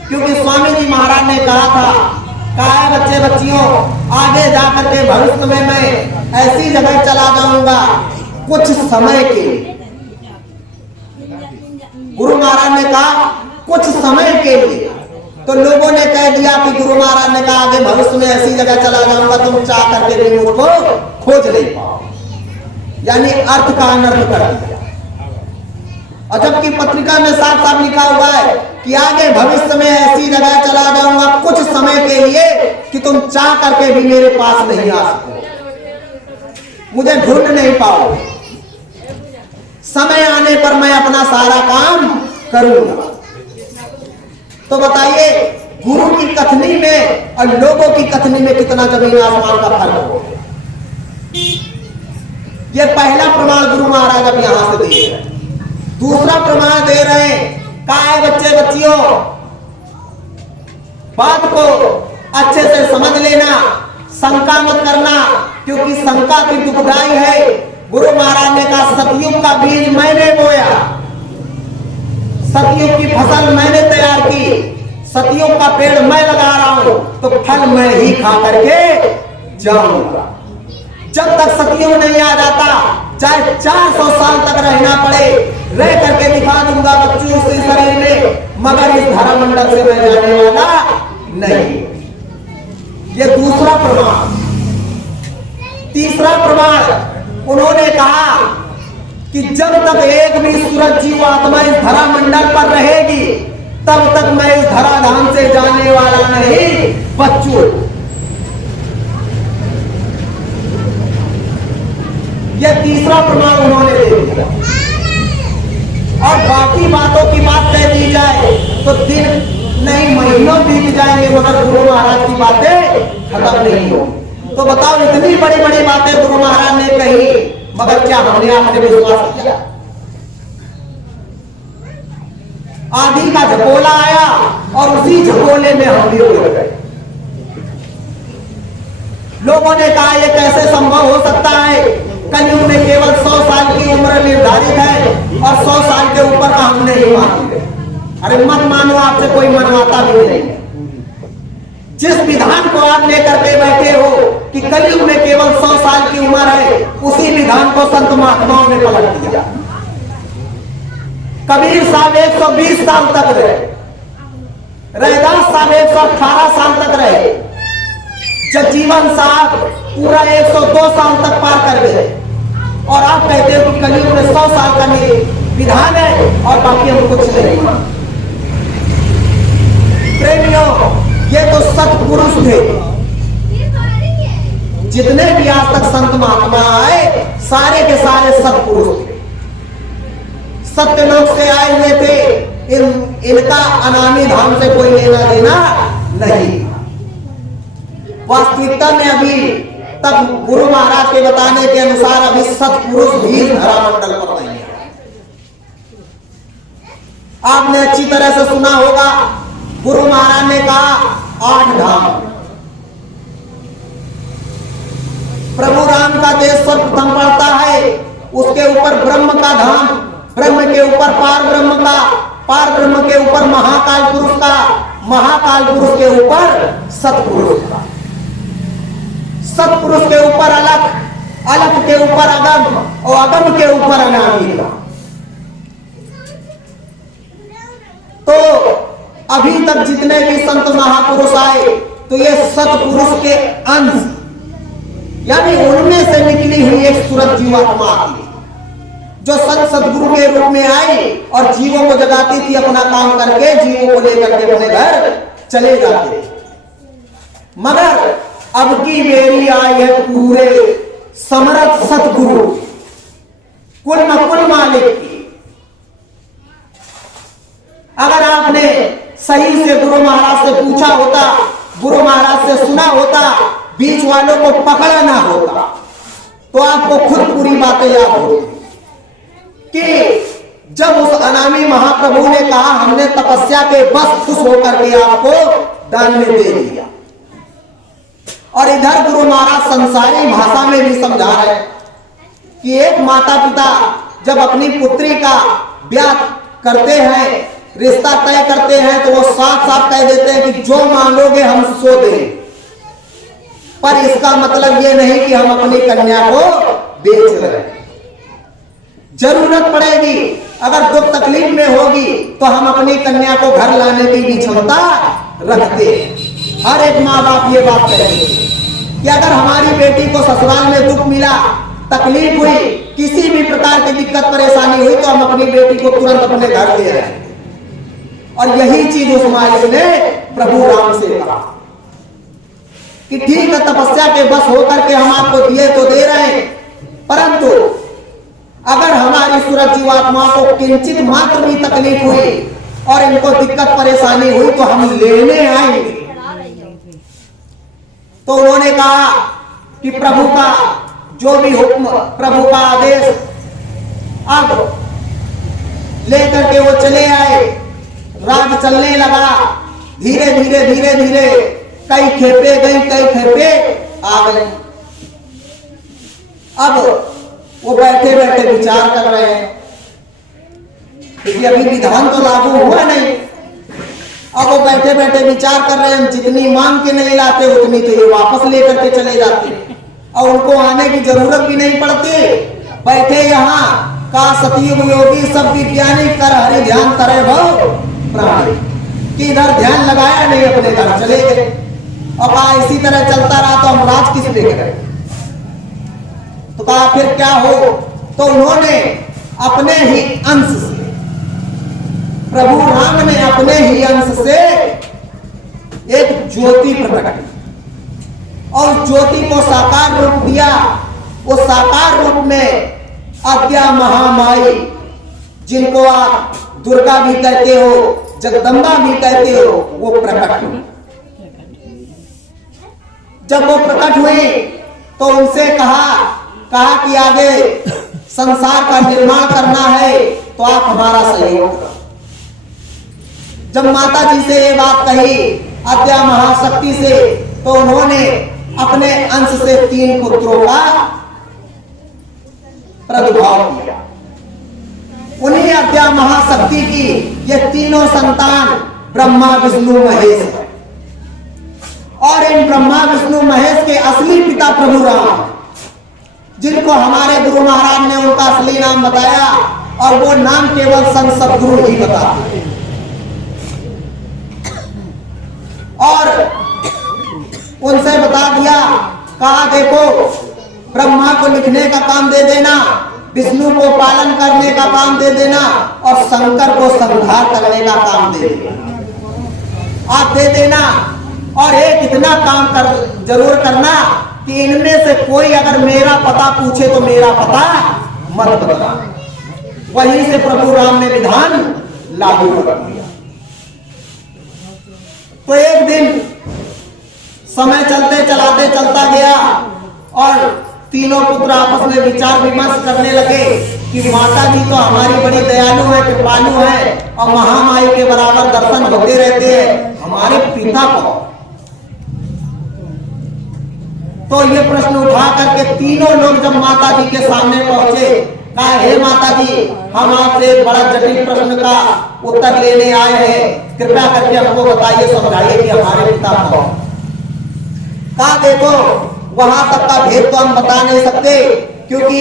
क्योंकि स्वामी जी महाराज ने कहा था, कहा है बच्चे बच्चियों, आगे जाकर के भविष्य में मैं ऐसी जगह चला जाऊंगा कुछ समय के लिए। गुरु महाराज ने कहा कुछ समय के लिए, तो लोगों ने कह दिया कि गुरु महाराज ने कहा आगे भविष्य में ऐसी जगह चला जाऊंगा तुम चाह करके भी मुझको खोज नहीं पाओ, यानी अर्थ का अनर्थ कर दिया। और जबकि पत्रिका में साफ साफ लिखा हुआ है कि आगे भविष्य में ऐसी जगह चला जाऊंगा कुछ समय के लिए कि तुम चाह करके भी मेरे पास नहीं आ सको, मुझे ढूंढ नहीं पाओ। समय आने पर मैं अपना सारा काम करूंगा। तो बताइए गुरु की कथनी में और लोगों की कथनी में कितना जमीन आसमान का फर्क हो। ये पहला प्रमाण गुरु महाराज अब यहां से दे रहे हैं। दूसरा प्रमाण दे रहे हैं, कहा है बच्चे बच्चियों बात को अच्छे से समझ लेना, शंका मत करना, क्योंकि शंका की दुखदाई है। गुरु महाराज ने कहा सतयुग का बीज मैंने बोया, सतयुग की फसल मैंने तैयार की, सतयुग का पेड़ मैं लगा रहा हूं, तो फल मैं ही खा करके जाऊंगा। जब तक सतयुग नहीं आ जाता, चाहे 400 साल तक रहना पड़े, रह करके दिखा दूंगा बच्चों से शरीर में, मगर इस धरा मंडल से मैं जाने वाला नहीं। ये दूसरा प्रमाण। तीसरा प्रमाण उन्होंने कहा कि जब तक एक भी सूरज जीव आत्मा इस धरा मंडल पर रहेगी तब तक मैं इस धराधाम से जाने वाला नहीं बच्चों। यह तीसरा प्रमाण उन्होंने दे दिया। और बाकी बातों की बात कह दी जाए तो दिन नहीं महीनों बीत जाएंगे मगर गुरु महाराज की बातें खत्म नहीं होंगी। तो बताओ इतनी बड़ी बड़ी बातें गुरु महाराज ने कही, मगर क्या हमने आपने विश्वास किया? आंधी का झकोला आया और उसी झकोले में हम भी उड़ गए। लोगों ने कहा यह कैसे संभव हो सकता है, कलयुग में केवल 100 साल की उम्र निर्धारित है और 100 साल के ऊपर का हम नहीं मानते। अरे मत मानो, आपसे कोई मनवाता भी नहीं। जिस विधान को आप लेकर के बैठे हो कि कलयुग में केवल 100 साल की उम्र है, उसी विधान को संत महात्माओं ने पलट दिया। कबीर साहब 120 साल तक रहे, रैदास साहब 118 साल तक रहे, जगजीवन साहब पूरा 102 साल तक पार कर गए, और आप कहते हो कि कलयुग में 100 साल का विधान है और बाकी हम कुछ नहीं। प्रेमियों, ये तो सतपुरुष थे। जितने भी आज तक संत महात्मा आए सारे के सारे सतपुरुष थे, सत्यलोक से आए हुए थे। इनका अनामी धाम से कोई लेना देना नहीं। वास्तविकता में अभी तक गुरु महाराज के बताने के अनुसार अभी सतपुरुष भी धरामंडल पर नहीं है। आपने अच्छी तरह से सुना होगा, गुरु महाराज ने कहा 8 धाम। प्रभु राम का देश सर्वप्रथम पड़ता है, उसके ऊपर ब्रह्म का धाम, ब्रह्म के ऊपर पार ब्रह्म का, पार ब्रह्म के ऊपर महाकाल पुरुष का, महाकाल पुरुष के ऊपर सतपुरुष का, सतपुरुष के ऊपर अलख, अलख के ऊपर अगम और अगम के ऊपर अनामी का। तो अभी तक जितने भी संत महापुरुष आए तो ये सतपुरुष के अंश यानी उनमें से निकली हुई एक सूरत जीवात्मा थी जो संत सदगुरु के रूप में आई और जीवों को जगाती थी, अपना काम करके जीवों को लेकर के अपने घर चले जाते थे। मगर अब की मेरी आई है पूरे समर्थ सतगुरु कुल नकुल मालिक की। अगर आपने सही से गुरु महाराज से पूछा होता, गुरु महाराज से सुना होता, बीच वालों को पकड़ा ना होता, तो आपको खुद पूरी बातें याद होती कि जब उस अनामी महाप्रभु ने कहा हमने तपस्या के बस खुश होकर के आपको दान में दे दिया, और इधर गुरु महाराज संसारी भाषा में भी समझा रहे कि एक माता पिता जब अपनी पुत्री का ब्याह करते हैं, रिश्ता तय करते हैं, तो वो साफ साफ कह देते हैं कि जो मांगोगे हम सो दें, पर इसका मतलब ये नहीं कि हम अपनी कन्या को बेच रहे हैं। जरूरत पड़ेगी, अगर दुख तकलीफ में होगी तो हम अपनी कन्या को घर लाने की भी क्षमता रखते हैं। हर एक माँ बाप ये बात कहेंगे कि अगर हमारी बेटी को ससुराल में दुख मिला, तकलीफ हुई, किसी भी प्रकार की दिक्कत परेशानी हुई, तो हम अपनी बेटी को तुरंत अपने घर ले आए। और यही चीज उस मालिक ने प्रभु राम से कहा कि ठीक है, तपस्या के बस होकर के हम आपको दिए तो दे रहे हैं, परंतु अगर हमारी सूरत जीवात्मा को किंचित मात्र भी तकलीफ हुई और इनको दिक्कत परेशानी हुई तो हम लेने आएंगे। तो उन्होंने कहा कि प्रभु का जो भी हुक्म, प्रभु का आदेश, अब लेकर के वो चले आए। रात चलने लगा, धीरे धीरे धीरे धीरे कई खेपे गई, कई खेपे आ गई। अब वो बैठे बैठे विचार कर रहे हैं, क्योंकि अभी विधान तो लागू हुआ नहीं। अब वो बैठे बैठे विचार कर रहे हैं, जितनी मांग के नहीं लाते उतनी तो ये वापस लेकर के चले जाते, और उनको आने की जरूरत भी नहीं पड़ती। बैठे यहाँ का सतयुग योगी सब विज्ञानी कर हरि ध्यान करे भव प्राणी, कि इधर ध्यान लगाया नहीं, अपने घर चले गए। और कहा इसी तरह चलता रहा तो हम राज किस पे करें। तो कहा फिर क्या हो, तो उन्होंने अपने ही अंश से, प्रभु राम ने अपने ही अंश से एक ज्योति प्रकट की और ज्योति को साकार रूप दिया। वो साकार रूप में आद्या महामाई, जिनको आप दुर्गा भी कहते हो, जगदम्बा भी कहते हो, वो प्रकट हुई। जब वो प्रकट हुई तो उनसे कहा कि आगे संसार का निर्माण करना है तो आप हमारा सहयोग करो। जब माता जी से ये बात कही आद्या महाशक्ति से, तो उन्होंने अपने अंश से 3 पुत्रों का प्रादुर्भाव किया। उन्हीं आद्या महाशक्ति की ये तीनों संतान ब्रह्मा विष्णु महेश है, और इन ब्रह्मा विष्णु महेश के असली पिता प्रभु राम, जिनको हमारे गुरु महाराज ने उनका असली नाम बताया, और वो नाम केवल संत सदगुरु ही बताते। और उनसे बता दिया, कहा देखो ब्रह्मा को लिखने का काम दे देना, विष्णु को पालन करने का काम दे देना, और शंकर को संहार करने का काम दे देना। आप दे देना, और एक इतना काम जरूर करना कि इनमें से कोई अगर मेरा पता पूछे तो मेरा पता मत बता। वहीं से प्रभु राम ने विधान लागू कर दिया। तो एक दिन समय चलते चलाते चलता गया, और तीनों पुत्र आपस में विचार विमर्श करने लगे कि माता जी तो हमारी बड़ी दयालु है, कृपालु है, और महामाई के बराबर दर्शन होते रहते हैं, हमारे पिता को। तो ये प्रश्न उठा करके तीनों लोग जब माता जी के सामने पहुंचे, कहा हे माता जी, हम आपसे बड़ा जटिल प्रश्न का उत्तर लेने आए हैं, कृपया करके हमको बताइए, समझाइए कि हमारे पिता कौन। कहा देखो वहां तक का भेद तो हम बता नहीं सकते, क्योंकि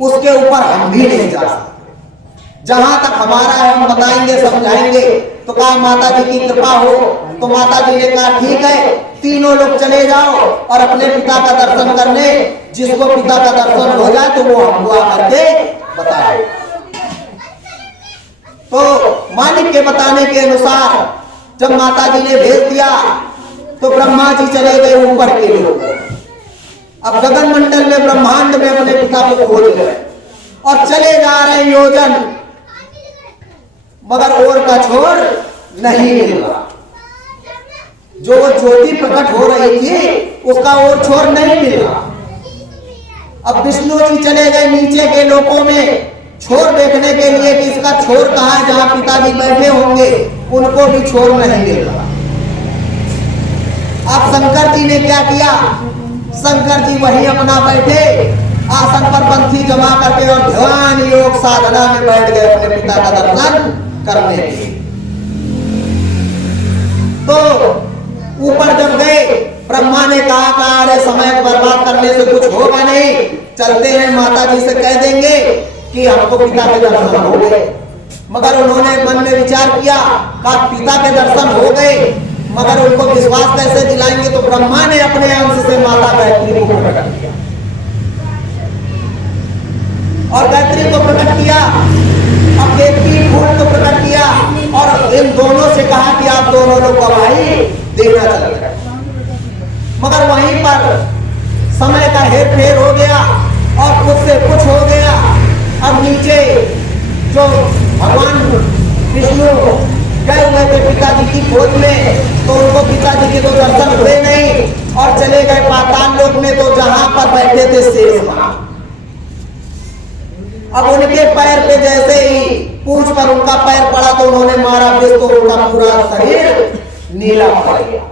उसके ऊपर हम भी नहीं जा सकते। जहां तक हमारा है हम बताएंगे, समझाएंगे, तो कहा माता जी की कृपा हो। तो माता जी ने कहा ठीक है, तीनों लोग चले जाओ और अपने पिता का दर्शन करने। जिसको पिता का दर्शन हो जाए तो वो हमको आकर के बताए। तो मालिक के बताने के अनुसार जब माता जी ने भेज दिया तो ब्रह्मा जी चले गए ऊपर के लोग। अब गगन मंडल में ब्रह्मांड में अपने पिता को खोज गए और चले जा रहे योजन, मगर और का छोर नहीं मिल रहा। जो ज्योति प्रकट हो रही थी उसका और छोर नहीं मिल रहा। अब विष्णु जी चले गए नीचे के लोकों में छोर देखने के लिए कि इसका छोर कहां है, जहां पिताजी बैठे होंगे उनको भी छोर नहीं मिल रहा। अब शंकर जी ने क्या किया, शंकर जी वहीं अपना बैठे आसन पर पंथी जमा करके और ध्यान योग साधना में बैठ गए अपने पिता का दर्शन करने के लिए। तो ऊपर जब गए ब्रह्मा ने कहा कि अरे समय बर्बाद करने से कुछ होगा नहीं, चलते हैं माता जी से कह देंगे कि हमको पिता के दर्शन हो गए। मगर उन्होंने मन में विचार किया कि पिता के दर्शन हो गए मगर उनको विश्वास कैसे दिलाएंगे। तो ब्रह्मा ने अपने अंश से माता गायत्री को प्रकट किया और गायत्री को प्रकट किया, अब केतकी फूल को प्रकट किया और इन दोनों से कहा कि आप दोनों लोग गवाही देना चाहिए। मगर वहीं पर समय का हेर फेर हो गया और कुछ से कुछ हो गया। अब नीचे जो भगवान विष्णु गए हुए थे पिताजी की खोज में, तो उनको पिताजी के तो दर्शन हुए नहीं और चले गए पाताल लोक में, तो जहां पर बैठे थे शेष महाराज। अब उनके पैर पे जैसे ही पूंछ पर उनका पैर पड़ा तो उन्होंने मारा विष, तो उनका पूरा शरीर नीला पड़ गया।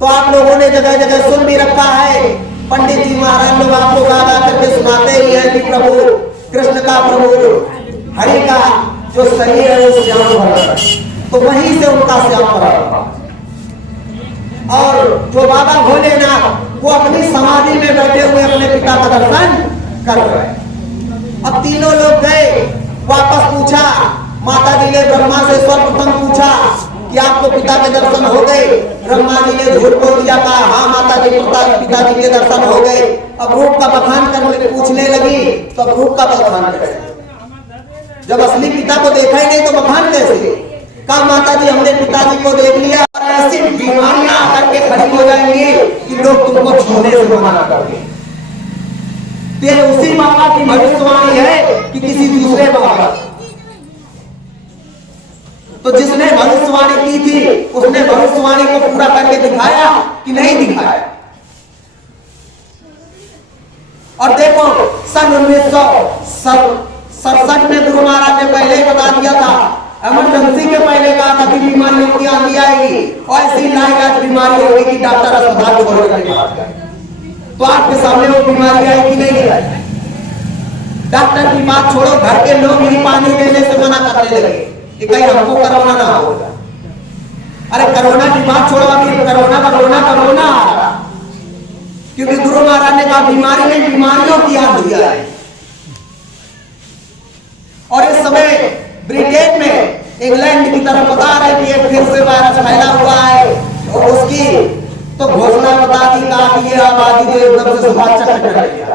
तो आप लोगों ने जगह जगह सुन भी रखा है, पंडित जी महाराज लोग आपको गा गा करके सुनाते ही हैं कि प्रभु कृष्ण का, प्रभु हरि का जो शरीर है वो श्याम भरा, तो वहीं से उनका श्याम भरा। और जो बाबा भोलेनाथ वो अपनी समाधि में बैठे हुए अपने पिता का दर्शन कर रहे हैं। अब तीनों लोग गए, वापस पूछा, माता जी ने ब्रह्मा से सर्वप्रथम पूछा कि आपको पिता के दर्शन हो गए। ब्रह्मा जी ने झूठ बोल दिया, कहा हाँ माता जी पिताजी के दर्शन हो गए। अब रूप का बखान करने पूछने लगी, तो अब रूप का बखान कैसे, जब असली पिता को देखा ही नहीं तो बखान कैसे। कहा माता जी हमने पिताजी को देख लिया और ऐसी बीमारियां आकर के खड़ी हो जाएंगी कि लोग तुमको छूने से मना करेंगे। ये उसी बाबा की भविष्यवाणी है कि किसी दूसरे बाबा, तो जिसने भविष्यवाणी की थी उसने भविष्यवाणी को पूरा करके दिखाया कि नहीं दिखाया। और देखो सन 1967 में गुरु महाराज ने पहले ही बता दिया था, इमरजेंसी के पहले कहा था कि बीमारियों की आंधी आएगी और ऐसी लाइलाज बीमारी होगी कि डॉक्टर अस्पताल छोड़ कर। तो आपके सामने वो बीमारी आई कि नहीं आई? डॉक्टर की बात छोड़ो, घर के लोग ही पानी देने से मना करने लगे कि कहीं हमको कोरोना ना हो। अरे कोरोना की बात छोड़ो, अभी कोरोना आ रहा, क्योंकि गुरु महाराज ने कहा बीमारी नहीं बीमारियों की आंधी है। और इस समय ब्रिटेन में इंग्लैंड की तरफ बता रहे कि एक फिर से वायरस फैला हुआ है और उसकी तो घोषणा बता दी, कहा कि ये आबादी को एकदम से सुबह चक्कर कर दिया,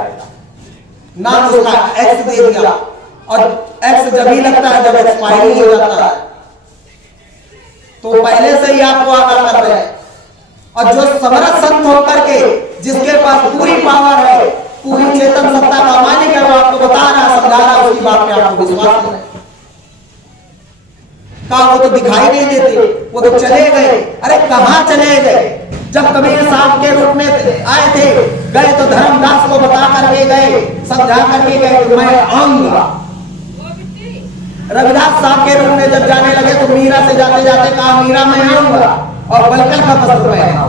नाम उसका एक्स दे दिया। और एक्स जब ही लगता है जब एक्सपायरी हो जाता है, तो पहले से ही आपको आगाह कर रहे हैं। और जो समर्थ संत होकर के जिसके पास पूरी पावर है, पूरी चेतन सत्ता का मालिक है, वो आपको बता रहा समझा रहा, उसकी बात में आपको विश्वास नहीं। कहा वो तो दिखाई नहीं देते, वो तो चले गए। अरे कहां चले गए? जब कबीर साहब के रूप में आए थे, गए तो धर्मदास को बता करके गए, समझा करके गए कि मैं आऊंगा। रविदास साहब के रूप में जब जाने लगे तो मीरा से जाते जाते कहा मीरा मैं आऊंगा और बलकल का वस्त्र पहना।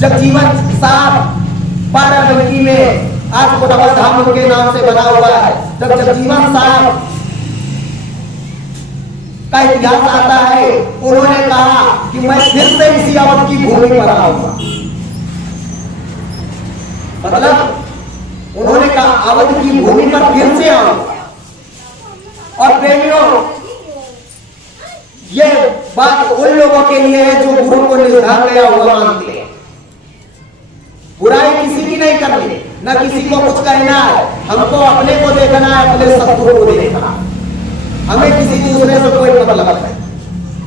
जब जीवन साहब बाराबंकी में आज कोटवा धाम उनके नाम से बना हुआ है, जब जीवन साहब का इतिहास आता है, उन्होंने कहा कि मैं फिर से इसी अवध की भूमि पर आऊंगा। मतलब उन्होंने कहा अवध की भूमि पर फिर से आऊंगा। और प्रेमियों ये बात उन लोगों के लिए है जो गुरु को निर्धार गया हुआ मानते हैं। बुराई किसी की नहीं करनी, न किसी को कुछ कहना है, हमको अपने को देखना है, अपने सतगुरु को देखना, हमें किसी दूसरे से कोई मतलब नहीं।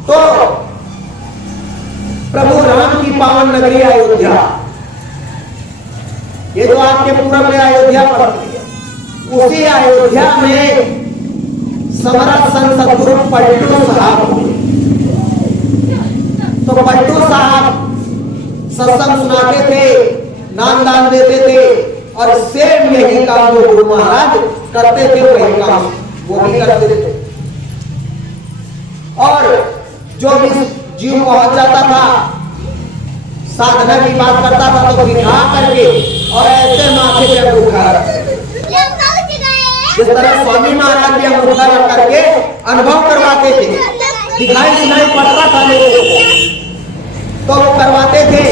तो प्रभु राम की पावन नगरी अयोध्या, ये जो आपके पूरब में अयोध्या पड़ती है, उसी अयोध्या में समरथ संत सतगुरु पलटू साहब हुए। तो पलटू साहब सत्संग सुनाते थे, नाम दान देते थे, और सेम यही काम जो गुरु महाराज करते थे वही काम वो भी करते थे। और जो भी जीव पहुंच जाता था, साधना की बात करता था, तो दिखा करके और ऐसे माथे पे अंगूठा रखते थे। जिस तरह स्वामी महाराज भी अंगूठा रख करके अनुभव करवाते थे, दिखाई सुनाई पड़ता था लोगों को, तो वो करवाते थे।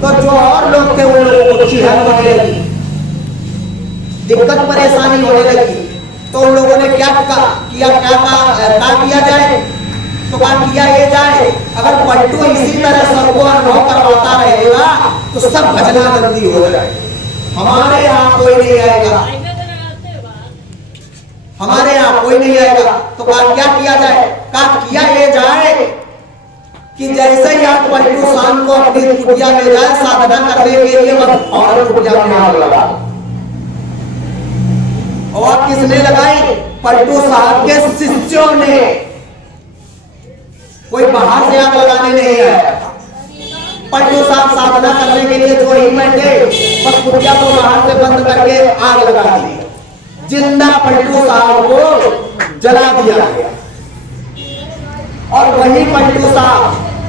तो जो और लोग थे उन लोगों को चिढ़न होने लगी, दिक्कत परेशानी होने लगी। तो उन लोगों ने क्या किया जाए, तो क्या किया ये जाए, अगर पलटू इसी तरह सबको अनुभव करवाता रहेगा तो सब भजनानंदी हो जाए, हमारे यहाँ कोई नहीं आएगा, हमारे यहाँ कोई नहीं आएगा। तो क्या किया जाए, किया ये जाए कि जैसे ही आप पलटू शाम को अपनी कुटिया में जाए साधना करने के लिए, और कुटिया में आग लगा। और किसने लगाई, पलटू साहब के शिष्यों ने, कोई बाहर से आग लगाने नहीं आया। पलटू साहब साधना करने के लिए जो ही बैठे, बस कुटिया को बाहर से बंद करके आग लगा दी, जिंदा पलटू साहब को जला दिया गया। और वही पलटू साहब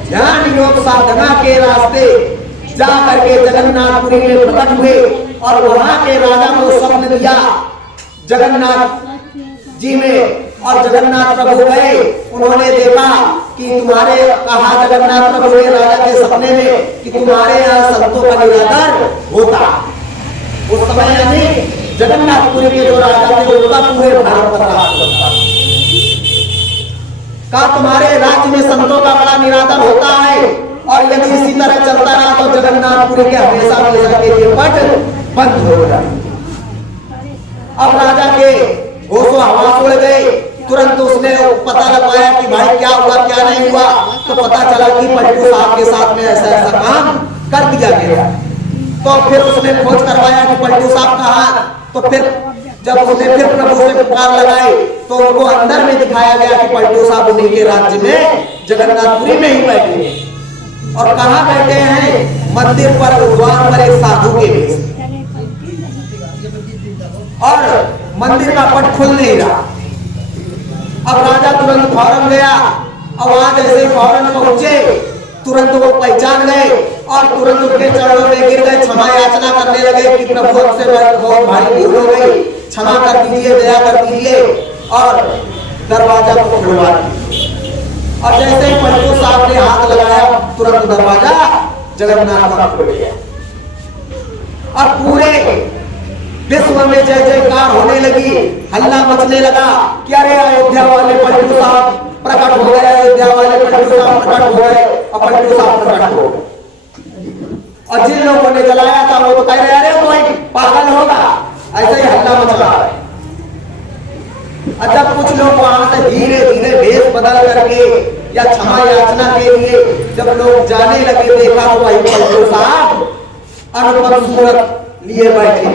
ध्यान योग साधना के रास्ते जा करके जगन्नाथपुरी में प्रकट हुए, और वहां के राजा को स्वप्न दिया जगन्नाथ जी में, और जगन्नाथ प्रभु गए, उन्होंने देखा कि तुम्हारे, कहा जगन्नाथ प्रभु ने राजा के सपने में कि तुम्हारे यहाँ संतों का निरादर होता। उस समय यानी जगन्नाथपुरी के जो राजा थे उनका पूरे भारत पर राज होता, का तुम्हारे राज्य में संतों का बड़ा निरादर होता है, और यदि इसी तरह चलता रहा तो जगन्नाथपुरी के हमेशा हमेशा के लिए पट बंद हो जाए। अब राजा के होशो हवास उड़ गए, तुरंत उसने पता लगाया कि भाई क्या हुआ क्या नहीं हुआ। तो पता चला कि पलटू साहब के साथ में ऐसा ऐसा काम कर दिया गया। तो फिर उसने खोज करवाया कि पलटू साहब कहाँ। तो फिर जब उसने फिर प्रभु से पुकार लगाई तो उनको अंदर में दिखाया गया कि पलटू साहब उन्हीं के राज्य में जगन्नाथपुरी में ही बैठे हैं। और कहाँ बैठे हैं, मंदिर पर द्वार पर एक साधु के बीच, और मंदिर का पट खुल नहीं रहा। अब राजा तुरंत फौरन गया, अब वहां जैसे फौरन पहुंचे तुरंत वो पहचान गए और तुरंत उनके चरणों में गिर गए, क्षमा याचना करने लगे कि प्रभु हमसे बहुत भारी भूल हो गई, क्षमा कर दीजिए, दया कर दीजिए, और दरवाजा को खुलवा दिया। और जैसे ही पलटू साहब ने हाथ लगाया तुरंत दरवाजा जगन्नाथ का खुल गया और पूरे विश्व में जय जयकार होने लगी, हल्ला मचने लगा कि अरे अयोध्या वाले पलटू साहब प्रकट हो गए, अयोध्या वाले पलटू साहब प्रकट हो गए, और पलटू साहब प्रकट हो गए। और जिन लोगों ने जलाया था वो तो कह रहे अरे कोई पागल होगा, ऐसे ही हल्ला मच रहा है। जब कुछ लोग वहां से धीरे धीरे भेष बदल करके या क्षमा याचना के लिए जब लोग जाने लगे, देखा तो वही पलटू साहब अनुपम सूरत लिए बैठे।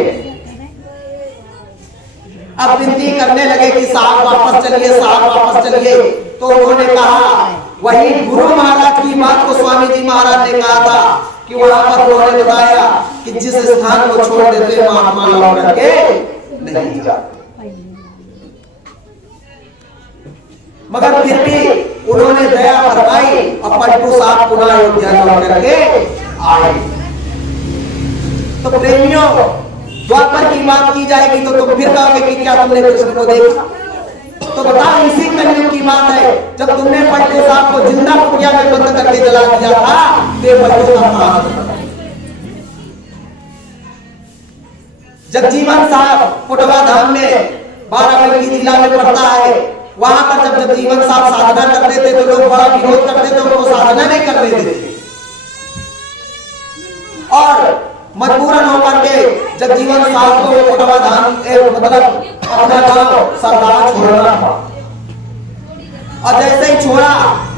अब विनती करने लगे कि साहब वापस चलिए, साहब वापस चलिए। तो उन्होंने कहा, वही गुरु महाराज की बात को स्वामी जी महाराज ने कहा था कि वहां पर उन्होंने बताया कि जिस स्थान को छोड़ देते महात्मा लौट करके नहीं जाते। मगर फिर भी उन्होंने दया फरमाई और पलटू साहब पुनः अयोध्या लौट करके आए। तो प्रेमियों, द्वापर की बात की जाएगी तो तुम फिर कहोगे कि क्या तुमने कृष्ण को देखा। तो बताओ, इसी कलयुग की बात है, जब तुमने पलटू साहब को जिंदा कुटिया में बंद करके जला दिया था, तो पलटू साहब जगजीवन साहब पुटवा धाम में 12 जिला में पड़ता है, वहां पर जब जगजीवन साहब साधना करते थे तो लोग बड़ा विरोध करते थे, उनको साधना नहीं करने देते थे और मजबूरन होकर के जगजीवन साहब को कोटवा धाम मतलब अपना गांव सरदार छोड़ना था। और जैसे ही छोड़ा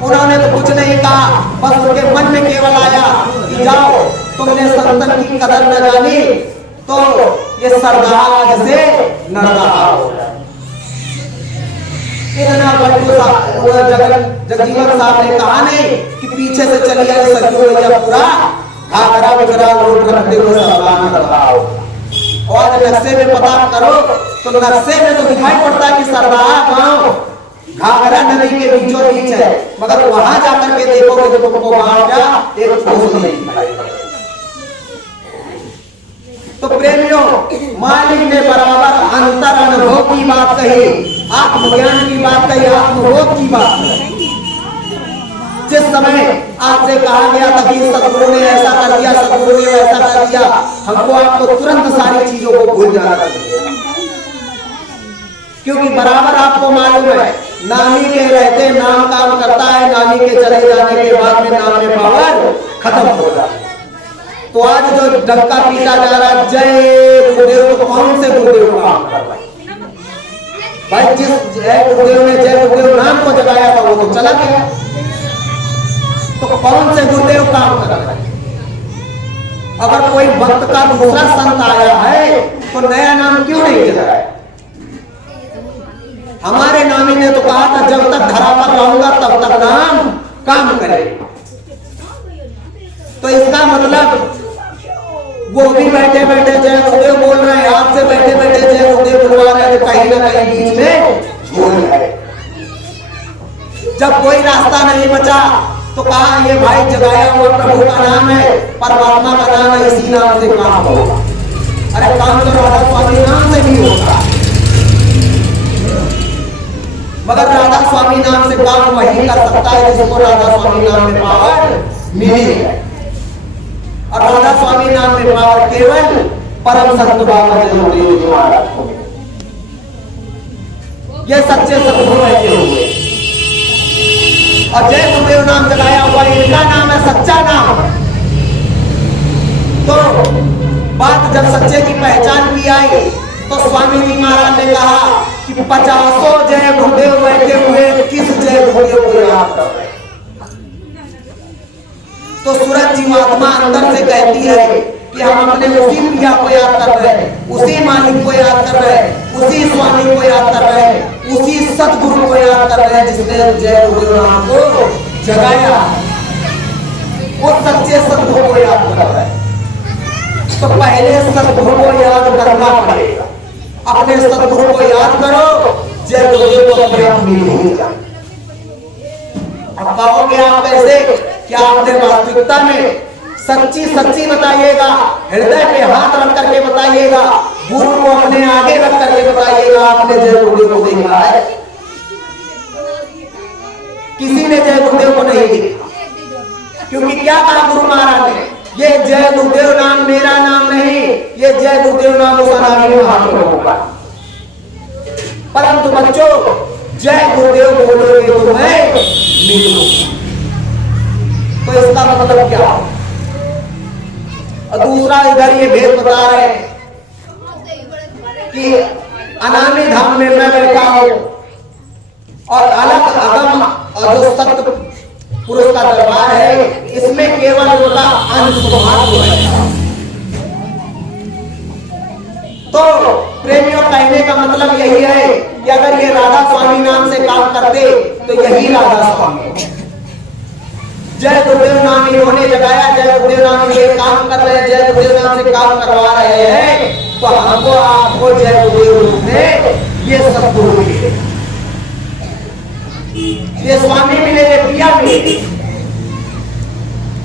उन्होंने तो कुछ नहीं कहा, बस उनके मन में केवल आया कि जाओ तुमने संतन की कदर न जानी तो ये सरदार आज से नरदार हो जाए। इतना जगजीवन साहब ने कहा नहीं कि पीछे से चली आई सरयू भैया पूरा घाघरा वगैरह रोड रखते हुए सरदार नरदार हो। और नक्शे में पता करो तो नक्शे में तो दिखाई पड़ता है कि सरदार गांव घाघरा नदी के बीचों बीच है, मगर वहां जाकर के देखोगे तो तुमको वहां क्या एक ठोस नहीं दिखाई पड़ेगा। तो प्रेमियों, मालिक ने बराबर अंतर अनुभव की बात कही, आत्मज्ञान की बात कही, आत्मबोध की बात कही। जिस समय आपसे कहा गया था कि सतगुरु ने ऐसा कर दिया, सतगुरु ने ऐसा कर दिया, हमको आपको तुरंत सारी चीजों को भूल जाना चाहिए, क्योंकि बराबर आपको मालूम है नामी के रहते नाम काम करता है, नामी के चले जाने के बाद में नाम में पावर खत्म हो जाता है। तो आज जो डंका पीटा जा रहा है जय गुरुदेव, तो कौन से गुरुदेव काम कर रहा है भाई? जिस जय गुरुदेव ने जय गुरुदेव नाम को जगाया था वो तो चला गया, तो कौन से गुरुदेव काम कर रहा है? अगर कोई भक्त का दूसरा संत आया है तो नया नाम क्यों नहीं जगाया? हमारे नामी ने तो कहा था जब तक धरा पर रहूंगा तब तक नाम काम करे। तो इसका मतलब वो भी बैठे बैठे जय गुरुदेव बोल रहे हैं, आपसे बैठे बैठे जय गुरुदेव बुलवा रहे हैं, तो कहीं ना कहीं बीच में झोल है। जब कोई रास्ता नहीं बचा तो कहा ये भाई जगाया हुआ प्रभु का नाम है, परमात्मा का नाम है, इसी नाम से काम होगा। अरे काम तो राधा स्वामी नाम से भी होगा, मगर राधा स्वामी नाम से काम वही कर सकता है जिसको राधा स्वामी नाम में पावर मिली है। और राधा स्वामी नाम में पावर केवल परम संत बाबा जगदेव जी महाराज को, ये सच्चे सतगुरु बैठे हुए। और जय गुरुदेव नाम जगाया हुआ इनका नाम है, सच्चा नाम। तो बात जब सच्चे की पहचान की आई तो स्वामी जी महाराज ने कहा कि 50 जय गुरुदेव बैठे हुए, किस जय गुरुदेव को याद कर रहे? तो सूरज जीवात्मा अंदर से कहती है कि हम अपने उसी पिया को याद कर रहे हैं, उसी मालिक को याद कर रहे हैं, उसी स्वामी को याद कर रहे हैं, उसी सतगुरु को याद कर रहे हैं जिसने जय गुरुदेव नाम को जगाया, वो सच्चे सतगुरु को याद कर रहे हैं। तो पहले सतगुरु को याद करना पड़ेगा, अपने सतगुरु को याद करो, जय गुरुदेव को अपने आप मिल ही जाए। अब कहोगे आप कैसे? क्या आपने वास्तविकता में सच्ची सच्ची बताइएगा, हृदय पे हाथ रख करके बताइएगा, गुरु को अपने आगे रख करके बताइएगा आपने जय गुरुदेव को देखा है? किसी ने जय गुरुदेव को नहीं देखा, क्योंकि क्या कहा गुरु महाराज ने? ये जय गुरुदेव नाम मेरा नाम नहीं, ये जय गुरुदेव नाम उस अनामी महाप्रभु का। परंतु बच्चों, जय गुरुदेव बोलोगे तो मैं मिलूं, तो इसका मतलब क्या? और दूसरा इधर ये भेद बता रहे हैं कि अनामी धाम में मैं बैठा हूं और अलग अगम और जो सत्य पुरुष का दरबार है इसमें केवल उनका अंशभाग है। तो प्रेमियों, कहने का मतलब यही है कि अगर ये राधा स्वामी नाम से काम करते तो यही राधा स्वामी, जय गुरुदेव नाम इन्होंने जगाया, जय गुरुदेव नाम ये काम कर रहे हैं, जय गुरुदेव नाम से काम करवा रहे हैं, तो हमको आपको जय गुरुदेव रूप में ये सतगुरु मिले, ये स्वामी मिले, ये पिया मिले।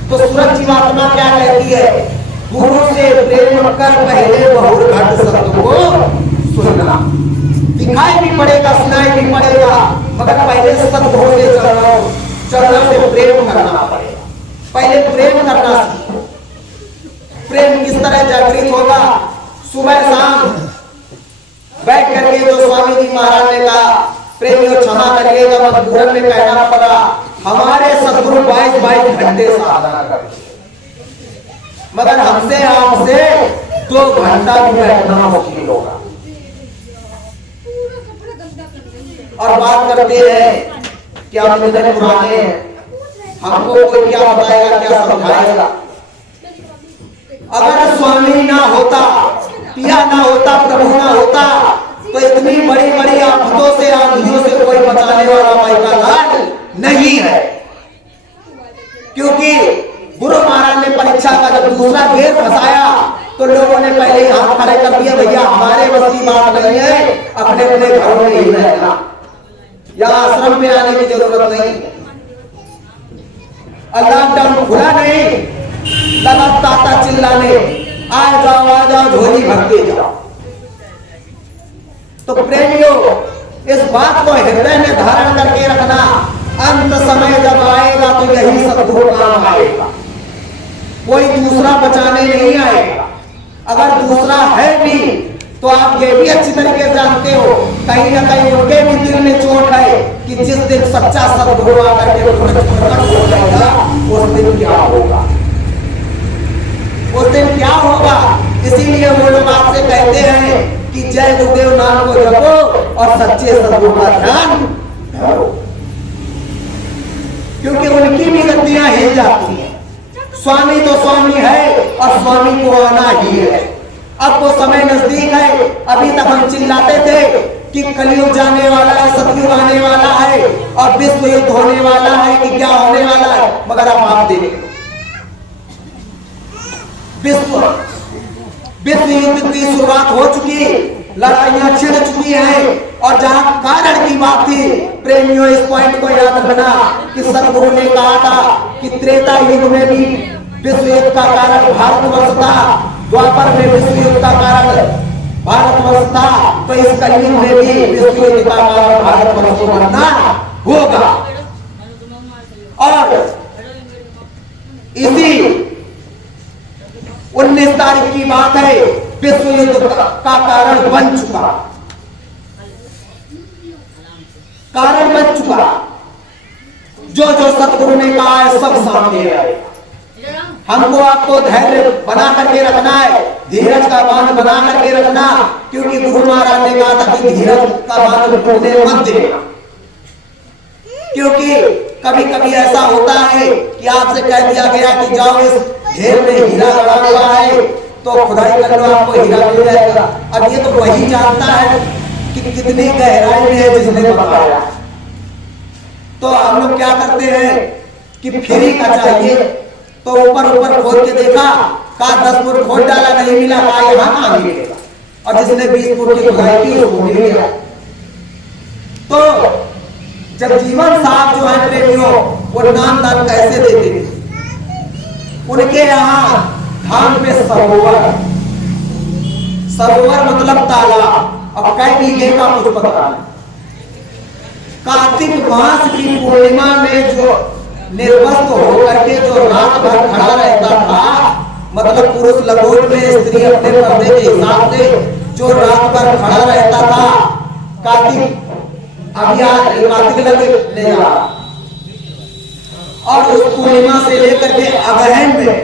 तो सूरज जीवात्मा क्या कहती है? गुरु से प्रेम कर पहले बहुत घट सत्य को सुनना। दिखाई भी पड़ेगा, सुनाई भी पड़ेगा, मगर पहले सतगुरु के चरणों से प्रेम करना पड़ेगा। पहले प्रेम करना सीखो। प्रेम किस तरह जागृत होगा? सुबह शाम बैठ करके जो स्वामी जी महाराज ने कहा प्रेमियों क्षमा करिएगा, मजबूरन में कहना पड़ा। हमारे सदगुरु 22 घंटे साधना करते, मगर हमसे आपसे 2 घंटा भी बैठना मुश्किल होगा। और बात करते हैं कि हम इतने पुराने हैं, हमको कोई क्या बताएगा, क्या समझाएगा। अगर स्वामी ना होता, पिया ना होता, प्रभु ना होता, तो इतनी बड़ी बड़ी आफतों से, आंधियों से कोई बचाने वाला माई का लाल नहीं है। क्योंकि गुरु महाराज ने परीक्षा का जब दूसरा घेर फंसाया तो लोगों ने पहले ही हाथ खड़े कर दिया, भैया हमारे बस की बात नहीं है, अपने अपने घरों में ही रहना, यहाँ आश्रम में आने की जरूरत नहीं। लॉकडाउन खुला नहीं, लगा ताता चिल्लाने, आ जाओ झोली भरते जाओ। तो प्रेमियों, इस बात को हृदय में धारण करके रखना, अंत समय जब आएगा तो यही सदगुरु काम आएगा, कोई दूसरा बचाने नहीं आएगा। अगर दूसरा है भी तो आप ये भी अच्छी तरीके से जानते हो, कहीं ना कहीं उनके भी दिल में चोट है कि जिस दिन सच्चा सदगुरु आकर के प्रकट हो जाएगा, उस दिन क्या होगा, उस दिन क्या होगा। इसीलिए वो लोग आपसे कहते हैं कि जय गुरुदेव नाम को जपो और सच्चे सदगुरु का ध्यान धरो, क्योंकि उनकी भी गतियां हिल जाती हैं। स्वामी तो स्वामी है और स्वामी को आना ही है। अब वो समय नजदीक है। अभी तक हम चिल्लाते थे कि कलयुग जाने वाला है, सतयुग आने वाला है और विश्व युद्ध होने वाला है कि क्या होने वाला है, मगर अब आप देखिए विश्व युद्ध की शुरुआत हो चुकी, लड़ाइयां छिड़ चुकी हैं। और जहां कारण की बात थी, प्रेमियों इस पॉइंट को याद रखना कि सदगुरु ने कहा था कि त्रेता युग में भी विश्व युद्ध का कारण भारतवर्ष था, द्वापर में विश्व युद्ध का कारण भारतवर्ष था, तो इस कलयुग में भी विश्व युद्ध का कारण भारतवर्ष को बनना होगा। और इसी 19 तारीख की बात है, विश्व युद्ध का कारण बन चुका, कारण बन चुका। जो जो सतगुरु ने कहा है सब सामने आएगा। हमको आपको धैर्य बना करके रखना है, धीरज का बांध बना करके रखना, क्योंकि गुरु महाराज ने कहा था कि धीरज का बांध टूटने मत देना। क्योंकि कभी कभी ऐसा होता है कि आपसे कह दिया गया कि जाओ इस ढेर में हीरा लगा हुआ है तो खुदाई कर लो, आपको हीरा मिल जाएगा। अब ये तो वही जानता है कि कितनी गहराई में है जिसने बताया। तो हम लोग क्या करते हैं कि फ्री का चाहिए, तो ऊपर ऊपर खोद के देखा, कहा 10 फुट खोद डाला, नहीं मिला, कहा यहाँ कहाँ मिलेगा, और जिसने 20 फुट की खुदाई की उसको मिल गया। तो जब जीवन साहब जो है प्रेमियों, वो नाम दान कैसे देते थे, उनके यहाँ धाम पे सरोवर मतलब तालाब। अब कई बीघे का कुछ पता नहीं। कार्तिक मास की पूर्णिमा में जो निर्वस्त्र होकर के जो रात भर खड़ा रहता था, मतलब पुरुष लंगोट में, स्त्री अपने पर्दे के हिसाब से जो रात भर खड़ा रहता था, कार्तिक कार्तिक लगने जा रहा, और उस पूर्णिमा से लेकर के अगहन में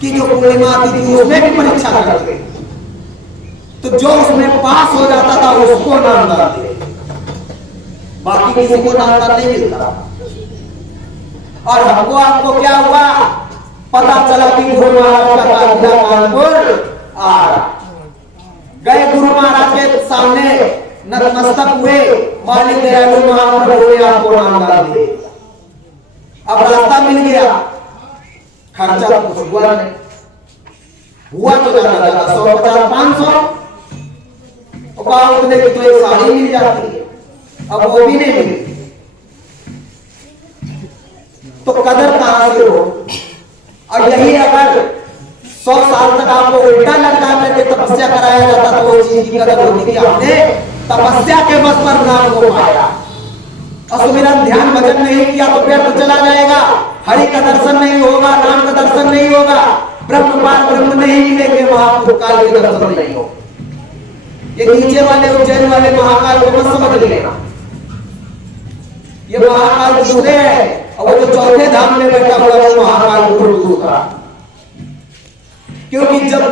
की जो पूर्णिमा आती थी उसमें भी परीक्षा करते, तो जो उसमें पास हो जाता था उसको नाम डालते, बाकी किसी को नाम नहीं मिलता। और हमको आपको क्या हुआ, पता चला कि गुरु महाराज का काफिला कानपुर आ रहा। गए गुरु महाराज के सामने नतमस्तक हुए, मालिक दयालु महाप्रभु ने आपको नाम डाल दिया। अब रास्ता मिल गया, खर्चा तो कुछ हुआ नहीं, हुआ तो ज्यादा 100, 50, 500 उतने की तो एक साड़ी मिल जाती है, अब वो भी नहीं मिली, तो कदर कहां से हो। और यही अगर 100 साल तक आपको उल्टा लटका करके तपस्या कराया जाता तो वो चीज की कदर होती कि हमने तपस्या के बस पर नाम को पाया। और सुमिरन ध्यान भजन नहीं किया तो व्यर्थ चला जाएगा, हरि का दर्शन नहीं होगा, राम का दर्शन नहीं होगा, ब्रह्म पार ब्रह्म नहीं मिलेंगे, महापुरुष काल के दर्शन नहीं होगा। ये नीचे वाले उज्जैन वाले महाकाल को मत समझ लेना, ये महाकाल दूसरे है और वो जो चौथे धाम में बैठा हुआ है वो महाकाल गुरु दूसरा। क्योंकि जब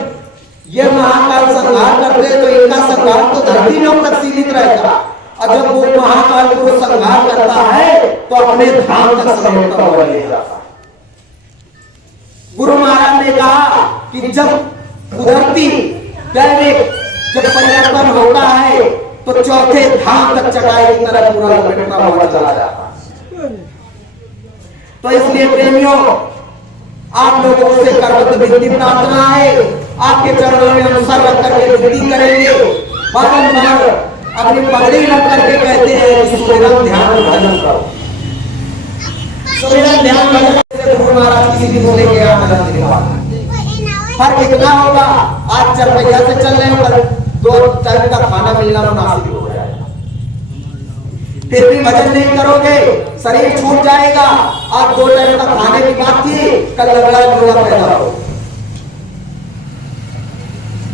ये महाकाल संहार करते तो इनका संहार तो धरती लोक तक सीमित रहता, और जब वो महाकाल गुरु संहार करता है तो अपने धाम तक समेटता हुआ ले जाता। गुरु महाराज ने कहा कि जब कुदरती दैविक जब परिवर्तन होता है तो चौथे धाम तक चटाई की तरह पूरा लपेटना हुआ चला जाता। तो इसलिए प्रेमियों, आप लोगों से करवत विनती प्रार्थना है, आपके चरणों में अनुसार रख करके विनती करेंगे। बारंबार अपनी पगड़ी रख करके कहते हैं कि सुमिरन ध्यान भजन करो। सुमिरन ध्यान भजन से गुरु महाराज किसी भी बोले के आप भजन दिखाओ। फर्क इतना होगा, आज चरपैया से चल रहे हो, कल 2 टाइम का खाना मिलना मुनासिब हो जाएगा। फिर भी भजन नहीं करोगे, शरीर छूट जाएगा। आज 2 टाइम का खाने की बात थी, कल लंगड़ा लोला पैदा हो।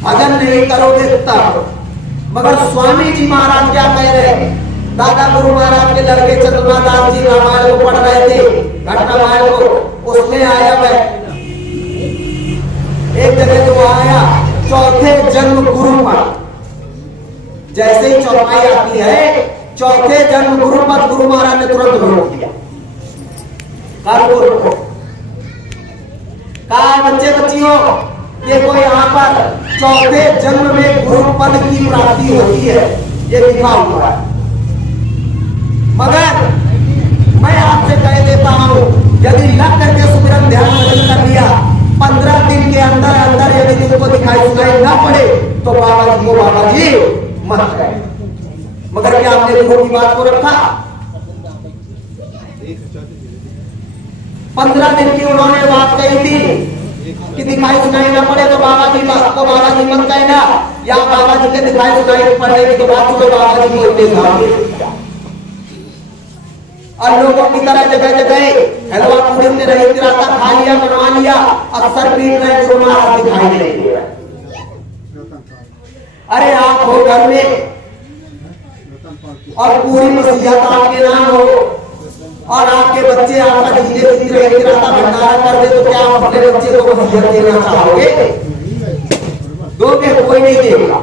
भजन नहीं करोगे तब। मगर स्वामी जी महाराज क्या कह रहे हैं? दादा गुरु महाराज के लड़के चंद्रमादास जी रामायण को पढ़ रहे थे, घटरामायण को, उसमें आया मैं एक जगह जो आया चौथे जन्म गुरु पद। जैसे ही चौपाई आती है चौथे जन्म गुरु पद, गुरु महाराज ने तुरंत रोक दिया। कहा बच्चे बच्चियों, देखो यहाँ पर चौथे जन्म में गुरु पद की प्राप्ति होती है, ये लिखा हुआ है। मगर मैं आपसे कह देता हूं, यदि लग करके सुमिरन ध्यान भजन कर लिया, 15 दिन के अंदर अंदर यदि तुमको दिखाई सुनाई ना पड़े तो बाबा जी को बाबा जी मत कहे। मगर क्या आपने गुरु की बात को रखा? 15 दिन की उन्होंने बात कही थी कि दिखाई सुनाई ना पड़े तो बाबा जी को बाबा जी मत कहना, या बाबा जी के दिखाई सुनाई पड़ने की बात सुनो बाबा जी को इतने धाम। और लोगों की तरह जगह जगह हलवा पूरी में रही तिराता खा लिया, बनवा लिया, अक्सर पीट रहे गुरु महाराज दिखाई नहीं दे रहे। अरे आप हो घर में और पूरी मसीहत आपके नाम हो और आपके बच्चे आपका जीते जीते रहे तिराता भंडारा कर दे, तो क्या आप अपने बच्चे को मसीहत देना चाहोगे? दोगे? कोई नहीं देगा।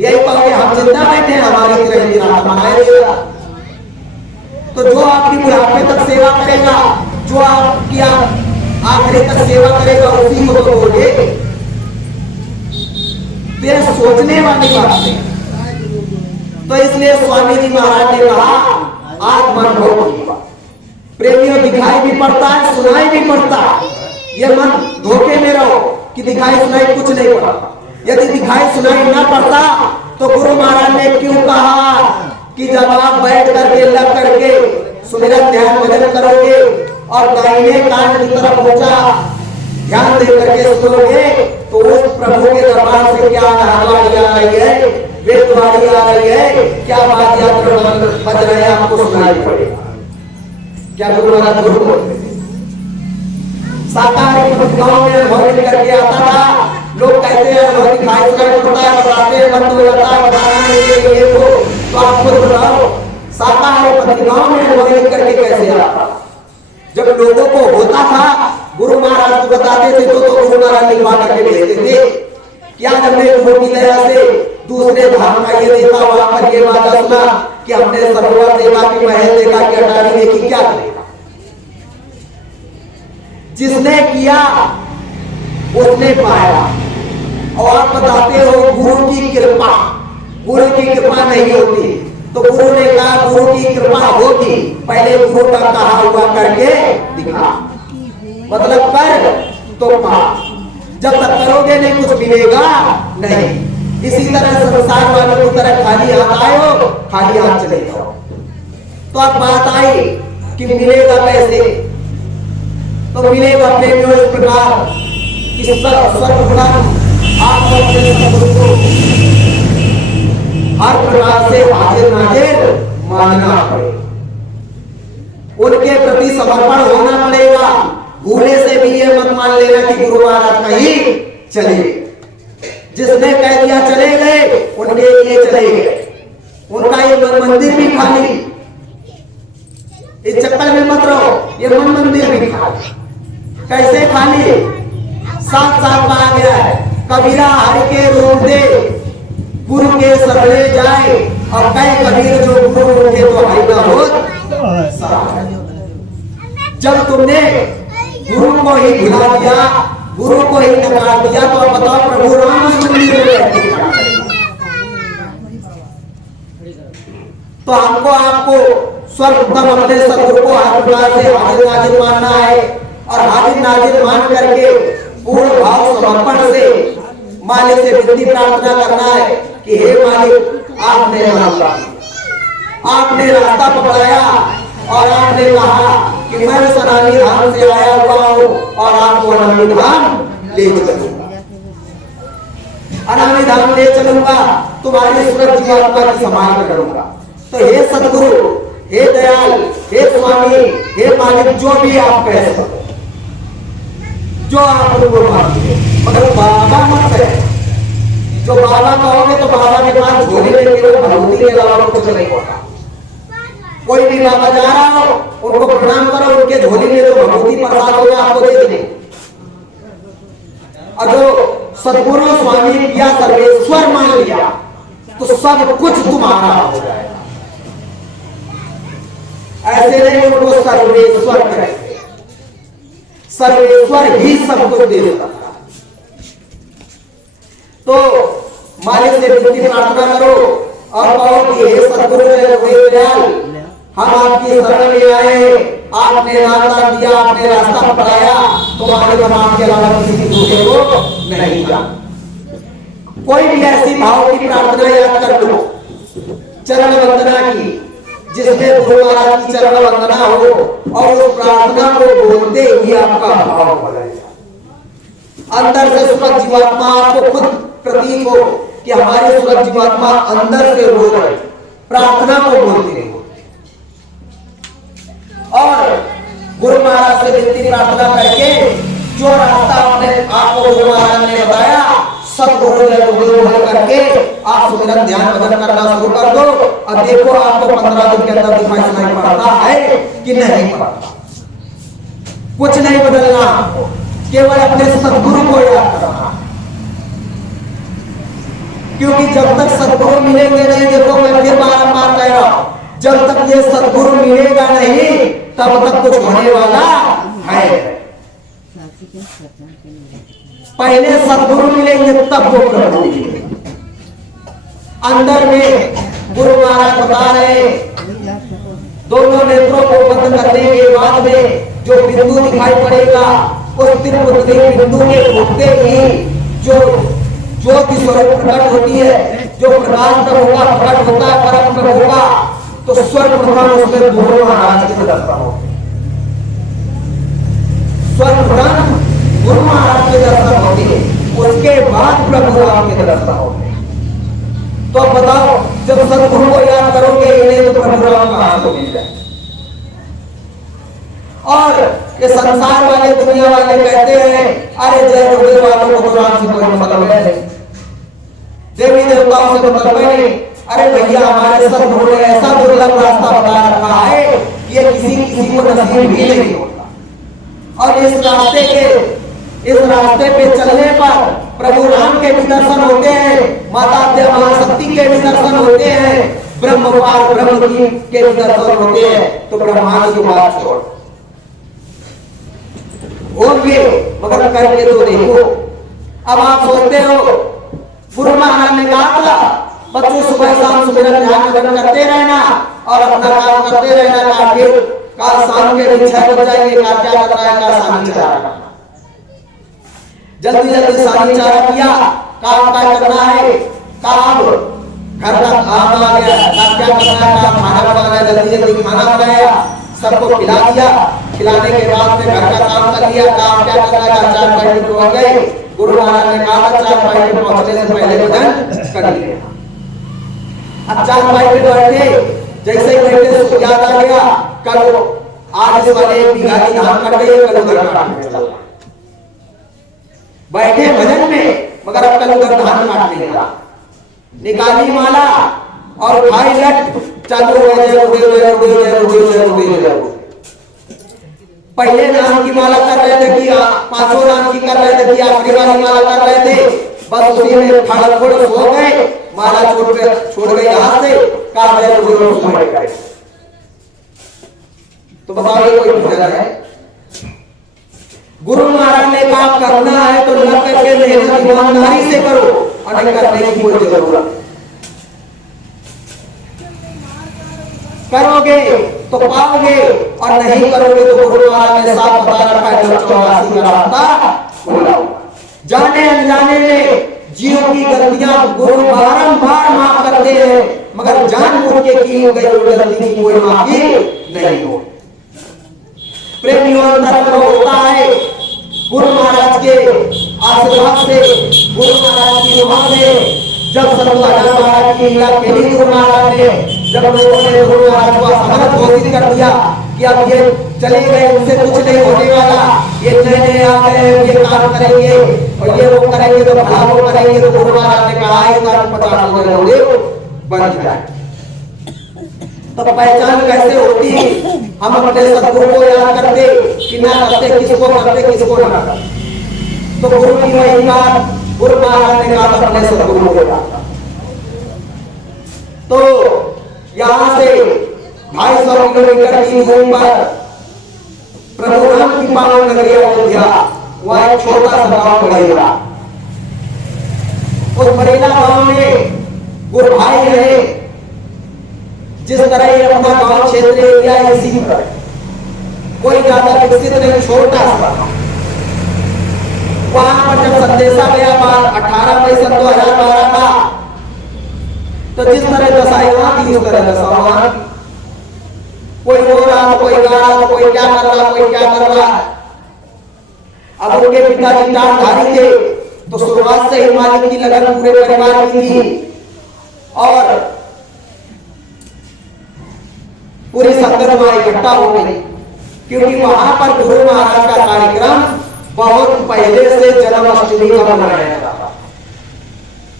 यही कहोगे हम जिंदा बैठे हैं, हमारी तिराता मनाए देगा। तो जो आपकी बुढ़ापे तक सेवा करेगा, जो आपकी आखिरी तक सेवा करेगा, उसी को तो बोले। ये सोचने वाली बात है। तो इसलिए स्वामी जी महाराज ने कहा आत्मन हो। प्रेमियों, दिखाई भी पड़ता है, सुनाई भी पड़ता है। ये मन धोखे में रहो कि दिखाई सुनाई कुछ नहीं पड़ता। यदि दिखाई सुनाई ना पड़ता तो गुरु महाराज ने क्यों कहा कि जब आप बैठ करके लग करके सुमिरन ध्यान भजन करोगे और दाहिने कान की तरफ ऊंचा ध्यान दे करके सुनोगे तो उस प्रभु के दरबार से क्या आवाज आ रही है, वेदवाणी आ रही है, क्या बात बज रहे हैं, आपको सुनाई पड़ेगा। क्या गुरु महाराज गुरु बोलते साकार गांव में अनुभव करके आता था। लोग कहते हैं अनुभव दिखाई सुनाई पड़ता है, बताते हैं बंद हो जाता है, बताना नहीं ये वो। तो आप खुद बताओ साकार गांव में अनुभव करके कैसे आता? जब लोगों को होता था गुरु महाराज को बताते थे तो गुरु महाराज लिखवा करके भेजते थे। क्या हमने गुरु की दया से दूसरे धाम का ये देखा, वहां पर ये बात सुना कि हमने सरोवर देखा कि महल देखा कि अटारी देखी, क्या करेगा? जिसने किया उसने पाया। और आप बताते हो गुरु की कृपा, गुरु की कृपा नहीं होती। तो गुरु ने कहा गुरु की कृपा होगी, पहले गुरु का कहा हुआ करके दिखा, मतलब कर तो पा। जब तक करोगे नहीं कुछ मिलेगा नहीं। इसी तरह संसार वालों की तरह खाली हाथ आयो, खाली हाथ चले जाओ। तो अब बात आई कि मिलेगा कैसे? तो मिलेगा प्रेमियों इस प्रकार कि आप अपने सदगुरु को हर प्रकार से हाजिर नाजिर मानना पड़ेगा, उनके प्रति समर्पण होना पड़ेगा। भूले से भी ये मत मान लेना कि गुरु महाराज कहीं चले गए। जिसने कह दिया चले गए उनके लिए चले गए, उनका ये मंदिर भी खाली। इस चक्कर में मत रहो। ये मन मंदिर भी खाली, कैसे खाली? 7 साल का आ गया है। कबीरा हर के रोक दे, गुरु के सरले जाए, और कई कबीर जो गुरु उठे तो हरि ना हो। जब तुमने गुरु को ही भुला दिया, गुरु को ही नकार दिया, तो अब बताओ प्रभु राम उस मंदिर में रहते हैं। तो हमको आपको सर्वप्रथम अपने सदगुरु को हाथ उठा से हाजिर नाजिर मानना है, और हाजिर नाजिर मान करके पूर्ण भाव समर्पण से मालिक से विनती प्रार्थना करना है कि हे मालिक, आपने रास्ता पकड़ाया और आपने कहा कि मैं सनातनी धाम से आया हुआ हूँ और आपको अनामी धाम ले चलूंगा, अनामी धाम ले चलूंगा, तुम्हारी सूरत जीवात्मा की संभाल करूंगा। तो हे सदगुरु, हे दयाल, हे स्वामी, हे मालिक, जो भी आप कह सको, जो आप उनको मांगे, मगर बाबा मत है। जो बाबा कहोगे तो बाबा के पास झोली में केवल भगवती के अलावा कुछ नहीं होता। कोई भी बाबा जा रहा हो, उनको प्रणाम करो, उनके झोली में जो भगवती प्रसाद होगा आपको दे देंगे। और जो सदगुरु स्वामी या सर्वेश्वर मान लिया तो सब कुछ तुम्हारा हो जाएगा। ऐसे नहीं उनको सर्वेश्वर कहेंगे, सर्वेश्वर ही सब कुछ दे सकता। तो मालिक से विनती प्रार्थना करो और कहो कि हे सदगुरु दयाल, हम आपकी शरण में आए हैं, आपने रास्ता दिया, आपने रास्ता पकड़ाया, तुम्हारे नाम के अलावा किसी दूसरे को नहीं जान। कोई भी ऐसी भाव की प्रार्थना याद कर लो, चरण वंदना की, जिसमें गुरु महाराज की चरण वंदना हो, और उस प्रार्थना को बोलते ही आपका भाव बदलेगा। अंदर से सूरज जीवात्मा आपको खुद प्रतीक हो कि हमारी सूरज जीवात्मा अंदर से रो रही, प्रार्थना को बोलते हो। और गुरु महाराज से विनती प्रार्थना करके जो रास्ता आपने आपको गुरु महाराज ने बताया, सदगुरु ने करके आप सुमिरन ध्यान भजन करना शुरू कर दो, और देखो आपको 15 दिन के अंदर दिखाई सुनाई पड़ता है कि नहीं पड़ता। कुछ नहीं बदलना, केवल अपने सदगुरु को याद करना, क्योंकि जब तक सदगुरु मिलेंगे नहीं, देखो मैं फिर बार-बार कह रहा हूं, जब तक ये सदगुरु मिलेगा नहीं तब तक कुछ होने वाला है। पहले सदगुरु मिलेंगे तब वो प्रभु मिलेंगे। अंदर में गुरु महाराज बता रहे, दोनों नेत्रों को बंद करने के बाद में जो बिंदु दिखाई पड़ेगा, उस बिंदु के उठते ही जो ज्योति स्वरूप प्रकट होती है, जो प्रकाश पर होगा, प्रकट होता है, परम पर होगा, तो सर्वप्रथम उसमें गुरु महाराज के दर्शन होंगे। सर्वप्रथम गुरु महाराज के दर्शन होंगे, उसके बाद प्रभु राम के दर्शन होंगे। तो बताओ, जब सदगुरु को याद करोगे इन्हें, तो प्रभु राम कहां से मिल जाए? और ये संसार वाले, दुनिया वाले कहते हैं, अरे जय गुरुदेव वालों को तो राम से कोई मतलब है नहीं, देवी देवताओं से मतलब नहीं। अरे भैया, हमारे सदगुरु ने ऐसा दुर्लभ रास्ता बता रखा है कि ये किसी को नसीब भी नहीं होता। और इस रास्ते पे चलने पर प्रभु राम के भी दर्शन होते हैं, माता महाशक्ति के भी दर्शन होते हैं, ब्रह्मपाल ब्रह्म के भी दर्शन होते हैं। तो ब्रह्मांड की बात छोड़, होंगे मगर करके तो देखो। अब आप सोचते हो, गुरु महाराज ने कहा था बच्चों सुबह शाम सुमिरन ध्यान भजन करते रहना और अपना काम करते रहना, का फिर काल शाम के 6 बज जाएंगे, का क्या कर रहा है, का सानी चारा करना। जल्दी जल्दी सानी चारा किया, काम क्या करना है, काम घर का काम आ गया, का क्या करना है, खाना बनाना है, जल्दी जल्दी खाना बनाया, सबको खिला दिया। खिलाने के बाद में घर का काम कर लिया, काम क्या करना है, 4 पैकेट पहुंच गए। गुरु महाराज ने कहा 4 पैकेट पहुंचने से पहले भजन कर लिया। अब 4 पैकेट बैठे, जैसे ही बैठे तो याद आ गया, कल आज इस वाले 1 बीघा की धान कट गई, कल उधर काटने चला। बैठे भजन में, मगर अब कल उधर धान काटने लगा। निकाली माला और खाई लट, चालू हो गए, पहले नाम की माला कर रहे थे कि पांचों नाम की कर रहे थे कि आखिरी वाली माला कर रहे थे, बस उसी में फड़फड़ सो गए, माला छोड़ गई हाथ से, कहा गए तो बताओ ये कोई पूजा है? गुरु महाराज ने कहा करना है तो लग करके मेहनत ईमानदारी से करो और नहीं करने की कोई जरूरत। करोगे तो पाओगे और नहीं करोगे तो गुरु महाराज ने साफ बता रखा है 84 का रास्ता खुला। जाने अनजाने में जीव की गलतियां गुरु बारंबार माफ करते हैं, मगर जानबूझ के की गई गलती की कोई माफी नहीं हो। प्रेमियों अंतर होता है गुरु महाराज के आशीर्वाद से, गुरु महाराज की दुआ से। जब सन 2012 की लीला खेली गुरु महाराज ने, जब लोगों ने गुरु महाराज को असमर्थ घोषित कर दिया कि अब ये चले गए, उनसे कुछ नहीं होने वाला, ये नए आ गए, ये काम करेंगे और ये वो करेंगे तो भला वो करेंगे, तो गुरु महाराज ने कहा है 50 बन जाए। तो पहचान कैसे होती? हम अपने सदगुरु को याद करते कि ना करते किसको करते किसको ना करते। तो गुरु की महिमा गुरु महाराज ने कहा अपने सदगुरु को याद। तो यहाँ से 250 किलोमीटर की दूरी पर प्रभु राम की पावन नगरी अयोध्या, वहाँ एक छोटा सा गांव बड़ेला। उस बड़ेला गांव में गुरु भाई रहे। जिस तरह ये अपना गांव क्षेत्र एरिया इसी पर कोई ज्यादा विकसित नहीं, छोटा सा। वहां पर जब संदेशा गया 18 मई 2012 का, तो जिस तरह दशाई वहां थी उस तरह दशा वहां थी। कोई रो रहा, कोई गा रहा, कोई क्या कर रहा, कोई क्या कर रहा। अब उनके पिताजी टाटधारी थे, तो शुरुआत से ही मालिक की लगन पूरे परिवार की थी और पूरी संगत वहां इकट्ठा हो गई, क्योंकि वहां पर गुरु महाराज का कार्यक्रम बहुत पहले से जन्माष्टमी का मनाया जाता था।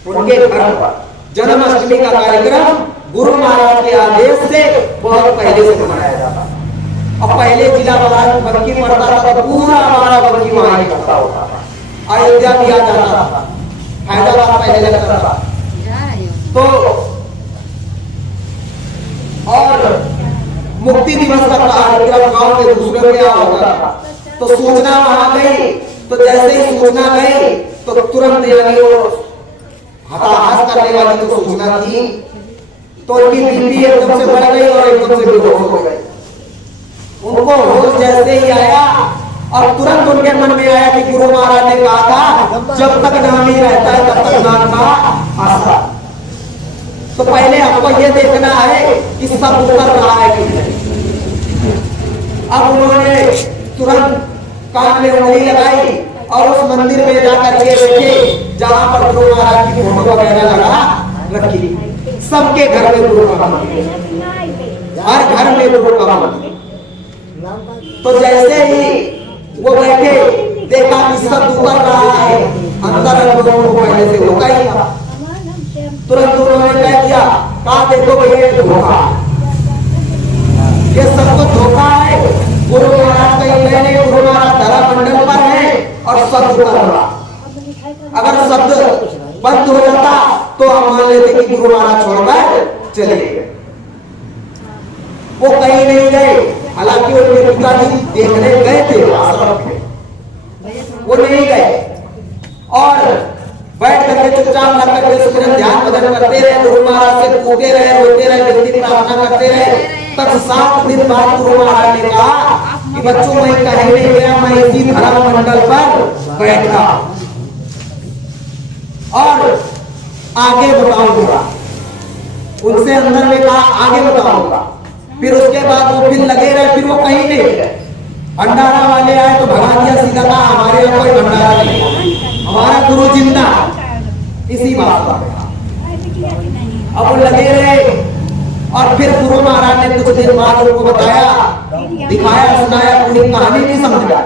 उनके घर पर जन्माष्टमी का कार्यक्रम गुरु महाराज के आदेश से बहुत पहले से मनाया जाता था। और पहले जिला बंकी पड़ता था तो पूरा हमारा बंकी वहां इकट्ठा होता था। अयोध्या भी आ जाता था, हैदराबाद पहले लगता था। तो और मुक्ति दिवस का कार्यक्रम गांव के दूसरे में होता था। तो सूचना वहां गई, तो जैसे ही सूचना गई तो तुरंत हताहत करने वाली तो सूचना थी, तो उनकी बीपी एकदम से बढ़ गई और एकदम से बेहोश हो गए। उनको होश जैसे ही आया और तुरंत उनके मन में आया कि गुरु महाराज ने कहा था जब तक नाम ही रहता है तब तक नाम का आशा। तो पहले आपको ये देखना है कि सब उतर रहा है कि नहीं। अब उन्होंने तुरंत कान में उंगली लगाई और उस मंदिर में जाकर के देखे जहां पर गुरु महाराज की फोटो वगैरह लगा रखी। सबके घर में गुरु का मंदिर, हर घर में गुरु का मंदिर। तो जैसे ही वो बैठे देखा कि सब उतर रहा है, अंदर लोगों को पहले से होता ही था। तुरंत उन्होंने कह दिया, कहा देखो भैया ये धोखा, ये सब कुछ धोखा है। गुरु महाराज का ये नहीं, गुरु महाराज धरा मंडल पर है और सब उतर रहा। अगर शब्द बंद हो जाता तो हम मान लेते कि गुरु महाराज छोड़कर चले गए। वो कहीं नहीं गए, हालांकि उनके पिताजी देखने गए थे आश्रम में, वो नहीं गए और बैठ करके चुपचाप लग करके सुबह ध्यान भजन करते रहे। गुरु महाराज से पूछते रहे, रोते रहे, विनती प्रार्थना करते रहे। तब 7 दिन बाद गुरु महाराज ने कहा कि बच्चों मैं कहीं नहीं गया, मैं इसी धरा मंडल पर बैठा और आगे बताऊंगा। उनसे अंदर में कहा आगे बताऊंगा। फिर उसके बाद वो फिर लगे रहे, फिर वो कहीं नहीं गए। भंडारा वाले आए तो भगा दिया, सीधा कहा हमारे यहाँ कोई भंडारा नहीं, हमारा गुरु जिंदा। इसी बात पर अब वो लगे रहे और फिर गुरु महाराज ने कुछ दिन बाद उनको बताया, दिखाया, सुनाया, पूरी कहानी नहीं समझा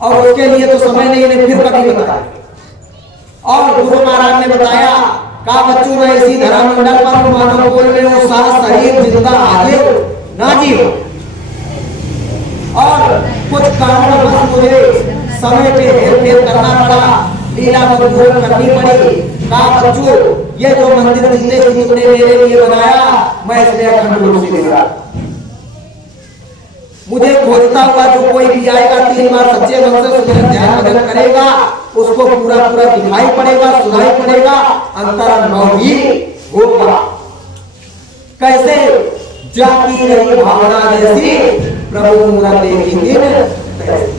और उसके लिए तो समय नहीं, ने फिर कभी बताया। और गुरु महाराज ने बताया, कहा बच्चों मैं इसी धरा मंडल पर मानव बोल में वो सारा शरीर जिंदा आगे ना जी हो, और कुछ कारणवश मुझे समय पे हेरफेर करना पड़ा, लीला मंजूर करनी पड़ी। कहा बच्चों, ये जो मंदिर जितने भी तुमने मेरे लिए बनाया, मैं इसमें अखंड रूप से निभा। मुझे खोजता हुआ जो कोई भी आएगा 3 बार सच्चे मन से सुमिरन ध्यान भजन करेगा, उसको पूरा पूरा दिखाई पड़ेगा, सुनाई पड़ेगा, अंतरानुभव भी होगा। कैसे? जाकी रही भावना जैसी प्रभु मूरत देखी दिन तैसी।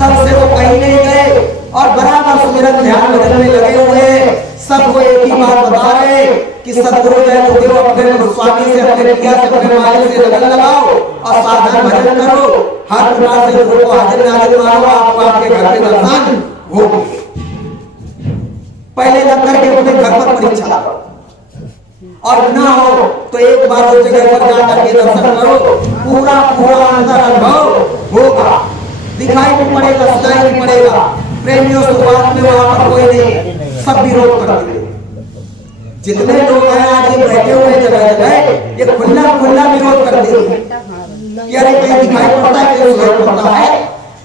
तब से वो कहीं नहीं गए और बराबर सुमिरन ध्यान भजन में लगे हुए हैं। सबको एक ही बात बता रहे कि सदगुरु जय गुरुदेव अपने स्वामी से, अपने पिया से, अपने मालिक से लगन लगाओ और साधन भजन करो। हर प्रकार से गुरु को हाजिर नाजिर मानो, आपको आपके घर के दर्शन होंगे। पहले लग करके अपने घर पर परीक्षा करो, और ना हो तो एक बार उस जगह पर जाकर के दर्शन करो, पूरा पूरा अंदर अनुभव होगा। दिखाई भी पड़ेगा, सुनाई भी पड़ेगा। प्रेमियों से बात में वहां पर कोई नहीं, सब विरोध करते हैं। जितने लोग हैं आज ये बैठे हुए जगह जगह, ये खुला खुला विरोध करते हैं कि अरे कहीं दिखाई पड़ता है, कहीं सुनाई पड़ता है।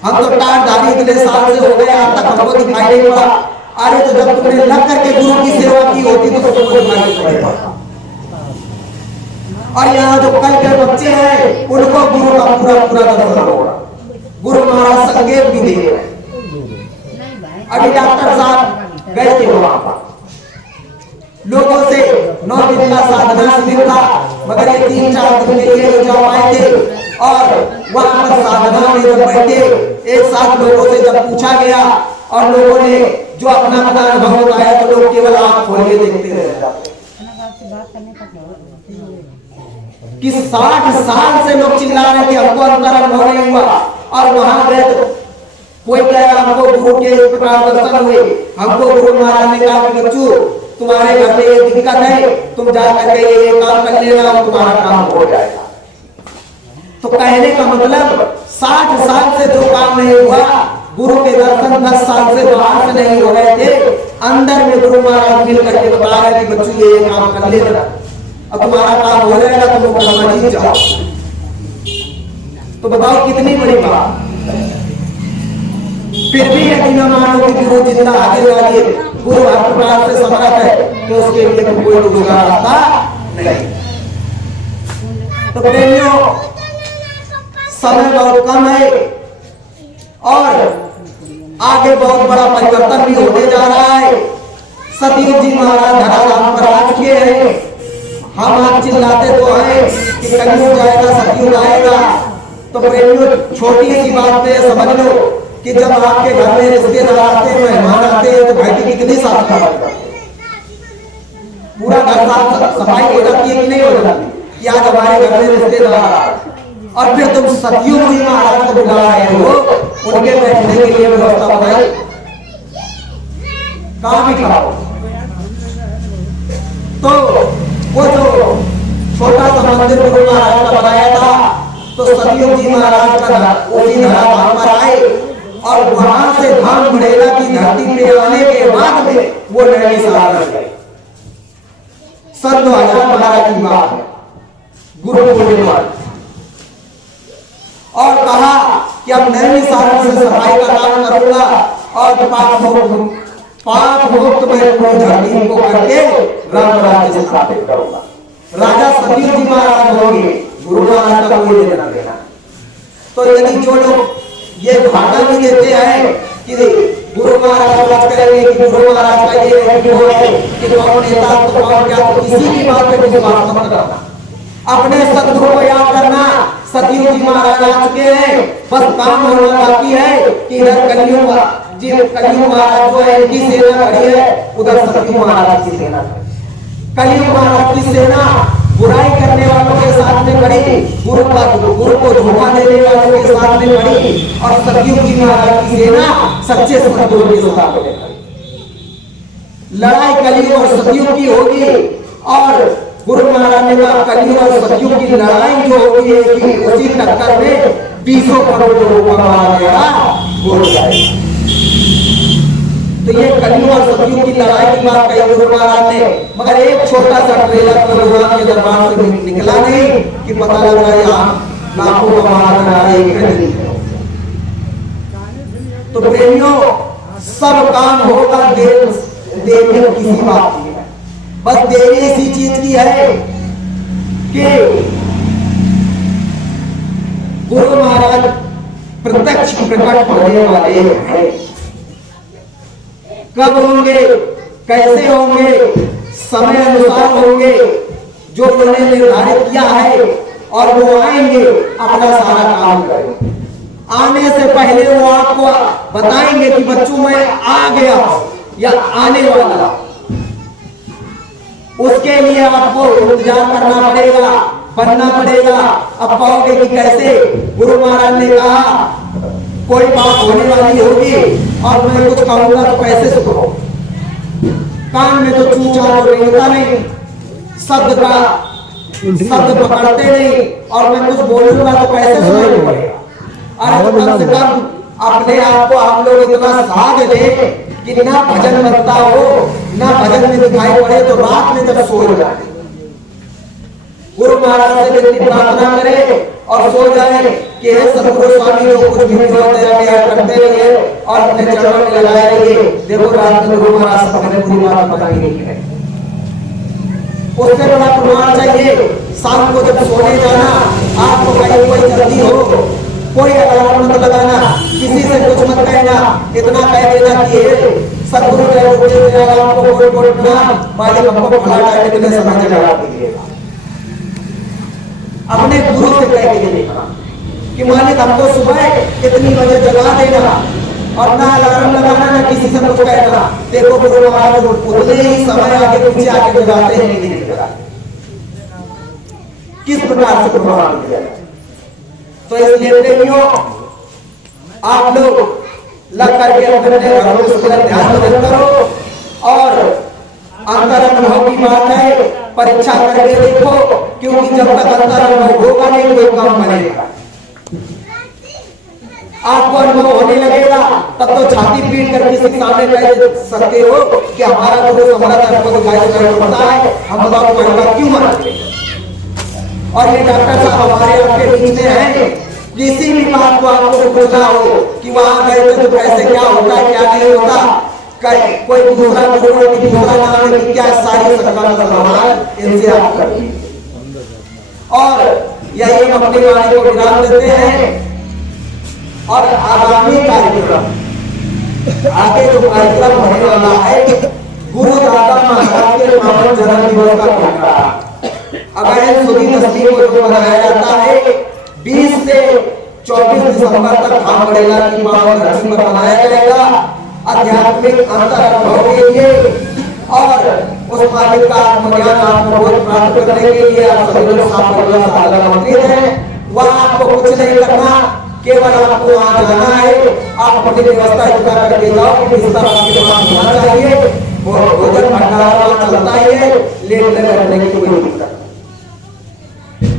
हम तो टारधारी इतने साल से हो गए, आज तक हमको दिखाई नहीं पड़ा। अरे तो जब तुमने लग करके गुरु की सेवा की होती तो तुमको दिखाई पड़ेगा। और यहाँ जो कल के बच्चे हैं, उनको गुरु का पूरा पूरा दर्शन होगा। गुरु महाराज संकेत भी दे रहे हैं। अभी डॉक्टर साहब गए थे वहां पर, लोगों से 9 दिन का साधना शिविर था, मगर ये 3-4 दिन के लिए जा पाए थे। और वहां पर साधना में जब बैठे, एक साथ लोगों से जब पूछा गया और लोगों ने जो अपना अपना अनुभव बताया, तो लोग केवल आंख खोल के देखते रहे कि 60 साल से लोग चिल्ला रहे थे, हमको अंतर अनुभव नहीं हुआ। और वहां गए तो कोई कहेगा हमको गुरु के इस प्रकार दर्शन हुए। हमको गुरु महाराज ने कहा कि बच्चों, तुम्हारे घर में ये दिक्कत है, तुम जा करके ये काम कर लेना और तुम्हारा काम हो जाएगा। तो कहने का मतलब 60 साल से जो काम नहीं हुआ, गुरु के दर्शन 10 साल से बाहर से नहीं हो रहे थे, अंदर में गुरु महाराज मिल करके बता रहे कि बच्चों ये काम कर लेना, अब तुम्हारा काम हो जाएगा, तुम कर्मा जीत जाओ। तो बताओ कितनी बड़ी बात। फिर भी यदि न मानो कि गुरु जिंदा आगे आगे, गुरु हर प्रकार से समर्थ है, तो उसके लिए कोई दूसरा रास्ता नहीं। तो प्रेमियों, समय बहुत कम है और आगे बहुत बड़ा परिवर्तन भी होने जा रहा है। सतयुग जी महाराज धराधाम पर आ चुके हैं। हम आप चिल्लाते तो हैं कि कलयुग जाएगा, सतयुग आएगा। तो प्रेमियों, छोटी सी बात में समझ लो कि जब आपके घर में रिश्तेदार आते हैं, मेहमान आते हैं, तो घर की कितनी साफ सफाई करते हैं? पूरा घर साफ सफाई हो जाती है कि नहीं हो जाती? कि आज हमारे घर में रिश्तेदार आ रहे हैं और फिर तुम सतयुग जी महाराज को बुला रहे हो, उनके बैठने के लिए व्यवस्था बनाई, काम भी कराओ। तो वो जो छोटा सा मंदिर गुरु महाराज का बनाया था, तो सतयुग जी महाराज का उसी धराधाम पर आए और वहां से धाम बुढ़ेला की धरती पे आने के बाद में वो नैनीताल गए। सन 2012 की बात है, गुरु पूर्णिमा, और कहा कि अब नैनीताल से सफाई का काम करूंगा और पाप मुक्त मैं पूरी धरती को करके राम राज्य स्थापित करूंगा। राजा सतयुग जी महाराज होंगे, गुरु महाराज का कोई लेना देना। तो यदि जो लोग ये भावना भी देते हैं कि गुरु महाराज बात करेंगे कि गुरु महाराज का ये है कि वो है कि कौन नेता तो कौन क्या, तो किसी की बात पे विश्वास मत करना। अपने सदगुरु को याद करना। सतयुग जी महाराज आ चुके हैं, बस काम होना बाकी है कि इधर कलयुग महाराज जो है इनकी सेना खड़ी है, उधर सतयुग महाराज की सेना। कलयुग महाराज की सेना बुराई करने वालों के साथ में खड़ी, गुरु को धोखा देने वालों के साथ में खड़ी, और सतयुग जी महाराज की सेना सच्चे सतगुरु के साथ में खड़ी। लड़ाई कलयुग और सतयुग की होगी, और गुरु महाराज ने कहा कलयुग और सतयुग की लड़ाई जो होगी कि उसी टक्कर में 20 करोड़ लोगों को मारा गया हो जाएगा। तो ये कलयुग और सतयुग की लड़ाई की बात कही गुरु महाराज ने, मगर एक छोटा सा ट्रेलर भगवान के दरबार से निकला नहीं कि पता लग रहा है लाखों का महाराज एक नहीं है। तो प्रेमियों, सब काम होगा देवी में किसी बात की है, बस देवी इसी चीज की है कि गुरु महाराज प्रत्यक्ष प्रकट होने वाले हैं। कब होंगे, कैसे होंगे, समय अनुसार होंगे, जो उन्होंने निर्धारित किया है, और वो आएंगे अपना सारा काम करेंगे। आने से पहले वो आपको बताएंगे कि बच्चों मैं आ गया या आने वाला। उसके लिए आपको इंतजार करना पड़ेगा, बनना पड़ेगा। अब पाओगे कि कैसे गुरु महाराज ने कहा कोई बात होने वाली होगी और मैं कुछ कहूंगा तो कैसे सुनो। कान में तो चूचा और रेंगता नहीं, शब्द पकड़ते नहीं, और मैं कुछ बोलूंगा तो कैसे सुनाई पड़ेगा। अरे तो कम से कम अपने आप को आप लोग इतना साध दे कि ना भजन बनता हो, ना भजन में दिखाई पड़े, तो रात में जब सो जाए गुरु महाराज से व्यक्ति प्रार्थना करे और सो जाए कि हे सतगुरु स्वामी जो कुछ भी करते रहिए और अपने चरणों में लगाए रहिए। देखो रात में गुरु महाराज सबने पूरी बात बताई है। उससे बड़ा प्रमाण चाहिए। शाम को जब सोने जाना, आपको कहीं कोई जल्दी हो, कोई अलार्म मत लगाना, किसी से कुछ मत कहना, इतना कह देना कि सतगुरु मालिक हमको फला टाइम कितने समय जगा दीजिएगा। अपने गुरु से कह के देना कि मालिक हमको सुबह कितनी बजे जगा देना, और ना अलार्म लगाना, ना किसी से कुछ कहना। देखो गुरु महाराज उतने ही समय आगे पीछे आके जगाते हैं, नहीं जगा। किस प्रकार से प्रभाव दिया। तो इसलिए प्रेमियों, आप लोग लग करके अपने घरों में उसके ध्यान में करो, और अंतर अनुभव की बात है, परीक्षा करके देखो, क्योंकि जब तक अंतर अनुभव होगा नहीं कोई काम बनेगा। आपको अनुभव होने लगेगा तब तो छाती पीट कर किसी के सामने कह सकते हो कि हमारा गुरु हमारा आपको दिखाई पड़ता है, हम बताओ पढ़ेगा क्यों मनाते। और ये डॉक्टर साहब हमारे आपके बीच में हैं, किसी भी बात को आपको पूछना हो कि वहां गए तो कैसे क्या होता है क्या नहीं होता, कोई दूसरा गुरु की दूसरा नाम है क्या, सारी सवाल इनसे आप करिए। और यही हम अपनी वाणी को विराम देते हैं। और आगामी कार्यक्रम, आगे जो कार्यक्रम होने वाला है, गुरु दादा महाराज के पावन जन्म दिवस का कार्यक्रम अगले सुदी दशमी को जो मनाया जाता है, 20 से 24 दिसंबर तक धाम बड़ेला की पावन धरती पर मनाया जाएगा। आध्यात्मिक अंतर अनुभव के लिए और उस मालिक का आत्मज्ञान आत्मबोध प्राप्त करने के लिए आप सभी लोग आमंत्रित हैं। वहाँ आपको कुछ नहीं करना, केवल आपको वहाँ जाना है। आप अपनी व्यवस्था जुटा करके जाओ, बिस्तर आपके पास होना चाहिए, भोजन भंडारा चलता ही है, लेट करने की कोई दिक्कत।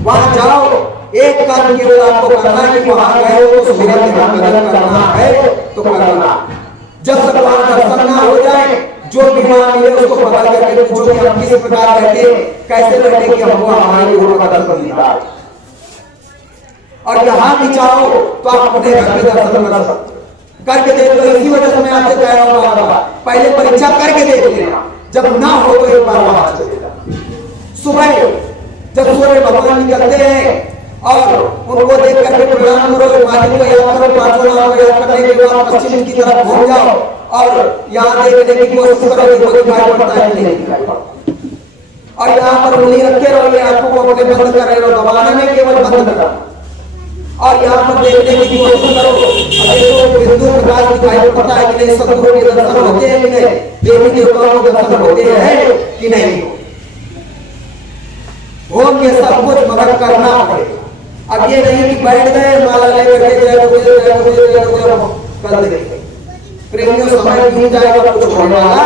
वहाँ जाओ, एक काम केवल आपको करना है कि वहाँ गए हो तो सुबह ध्यान करना है तो करना। जब तक वहाँ दर्शन ना हो जाए, जो बीमार मिले उसको पता करके पूछो कि हम किस प्रकार बैठे, कैसे बैठे कि हमको हमारे गुरु का दर्शन मिला। और यहाँ भी चाहो तो आप अपने घर में दर्शन कर सकते करके देख लो। इसी वजह से मैं आपसे कह रहा हूँ, पहले परीक्षा करके देख लेना, जब ना हो तो एक बार वहां चले जाना। सुबह जब सूर्य भगवान निकलते हैं और उनको देख करके प्रणाम करो, मालिक को याद करो, पांचों नाम को याद करने के बाद पश्चिम की तरफ घूम जाओ और यहाँ देखने की कोशिश करो कि कोई दिखाई पड़ता है नहीं दिखाई पड़ता। और यहाँ पर उंगली रखे रहो, ये आंखों को अपने बंद कर रहे हो, दबाना नहीं, केवल बंद करना। और यहाँ पर देखने की कोशिश करो, अगर बिंदु प्रकाश दिखाई पड़ता है कि नहीं, सतगुरु के दर्शन होते हैं कि नहीं, देवी देवताओं के दर्शन होते हैं कि नहीं, भोग के सब कुछ मगर करना पड़ेगा। अब ये नहीं कि बैठ गए माला लेकर कर देंगे, प्रेमियों समय बीत जाएगा, कुछ होने वाला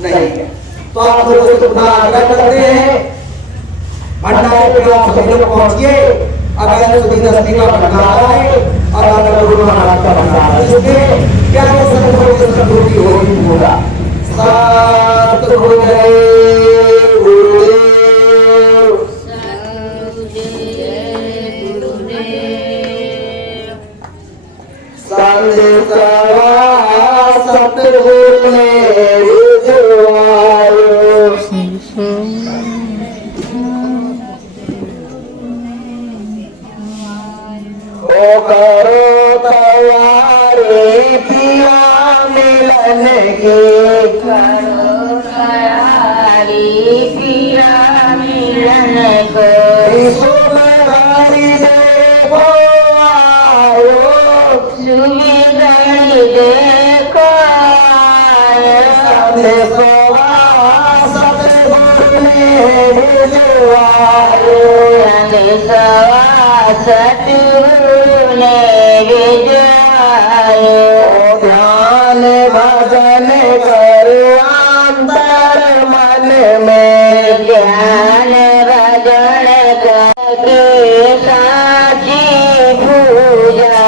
नहीं है। तो आप लोगों से पुनः आग्रह करते हैं, भंडारे पे आप सभी लोग पहुंचिए। अगर सुधी दशमी का भंडारा है और अगर गुरु महाराज का भंडारा है, इसमें प्यारे सतगुरु की होगा। सतगुरु सतगुरु ने भिजवायो। ओ करो तैयारी पिया मिलन की, करो तैयारी पिया मिलन को। सुन हरि देखो आयो, सुमिरन देखो आयो। संदेशवा सतगुरु ने भिजवायो। संदेशवा सतगुरु ने भिजवायो। ध्यान भजन कर अंतर मन में, ज्ञान भजन करके साची पूजा।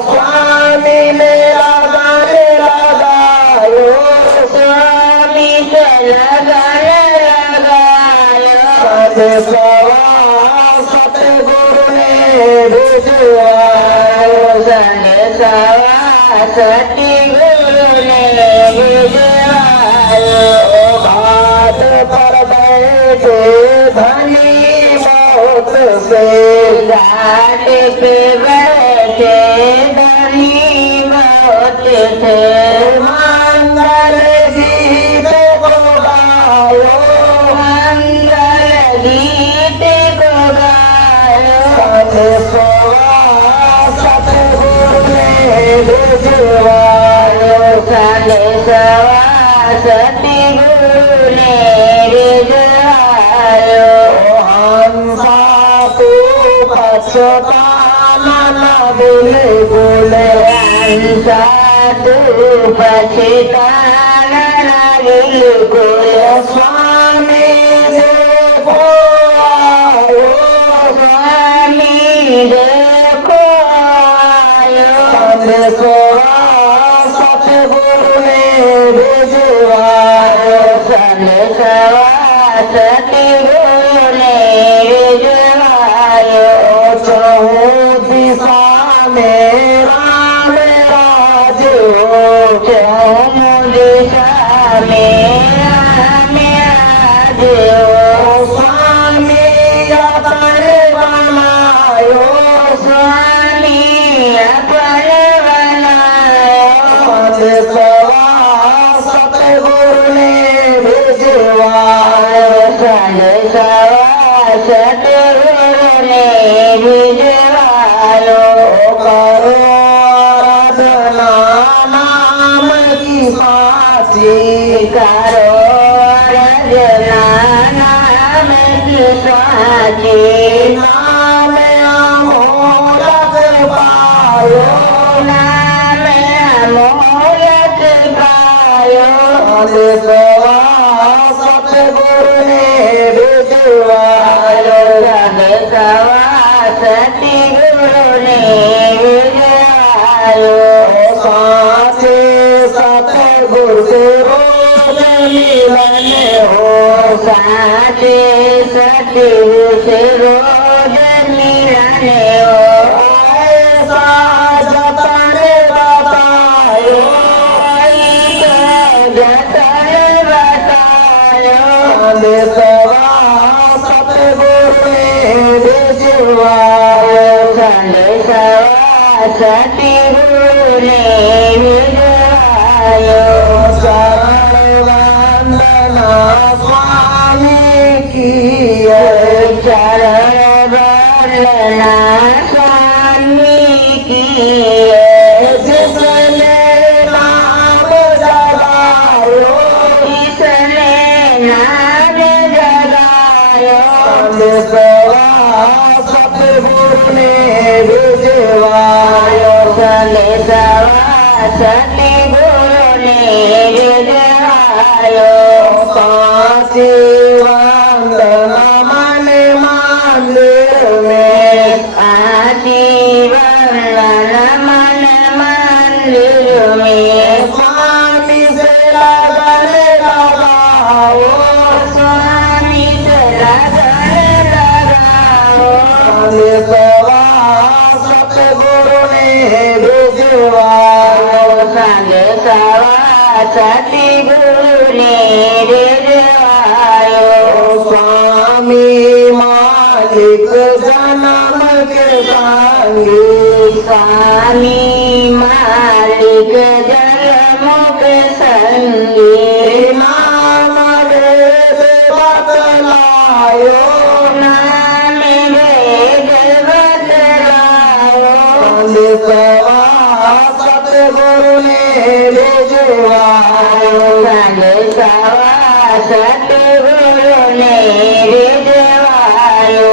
स्वामी मेरा गान लगायो। स्वामी के लगन लगायो। संदेशवा सतगुरु ने भिजवायो। संदेशवा सतगुरु ने भिजवायो। घाट पर बैठे धनी मौत से, घाट पे बैठे धनी मौत थे। मंगल गीत को गायो। मंगल गीत को गायो। संदेशवा सतगुरु ने भिजवायो। संदेशवा सतगुरु ने भिजवायो। हंसा तू पछताना न बिल्कुल, हंसा तू पछताना न बिल्कुल। स्वामी देखो आयो। स्वामी देखो आयो। संदेशवा सतगुरु ने भिजवायो। संदेशवा सतगुरु ने भिजवायो। चहु दिशा में राम राज हो, चहुँ दिशा में राम राज हो। स्वामी अपन बनायो। स्वामी अपन बनायो। संदेशवा सतगुरु ने भिजवायो। संदेशवा सतगुरु ने भिजवायो। करो आराधना नाम की साची, करो रजना नाम की साची। नाम अमोलक पायो। नाम अमोलक पायो। संदेशवा सतगुरु ने भिजवायो। संदेशवा सतगुरु ने भिजवायो। साचे सतगुरु से रोज मिलन हो, साचे सतगुरु से रोज मिलन हो। ऐसा जतन बतायो। जतन बतायो। संदेशवा सतगुरु ने भिजवायो। संदेशवा सतगुरु ने भिजवायो। शरण वंदना स्वामी की, चरण वंदना स्वामी की। जिसने नाम जगायो। जिसने नाम जगायो। संदेशवा सतगुरु ने भिजवायो। संदेशवा सतगुरु ने भिजवायो। साची वंदना मन मंदिर में, आची वंदना मन मंदिर में। स्वामी से लगन लगाओ। स्वामी से लगन लगाओ। संदेशवा सतगुरु ने भिजवायो। संदेशवा सतगुरु ने रिझवायो स्वामी मालिक जन्म के संगी स्वामी मालिक जन्म के संगी नाम वेद बतलायो नाम वेद बतलायो संदेशवा सतगुरु ने भिजवायो संदेशवा सतगुरु ने रिझवायो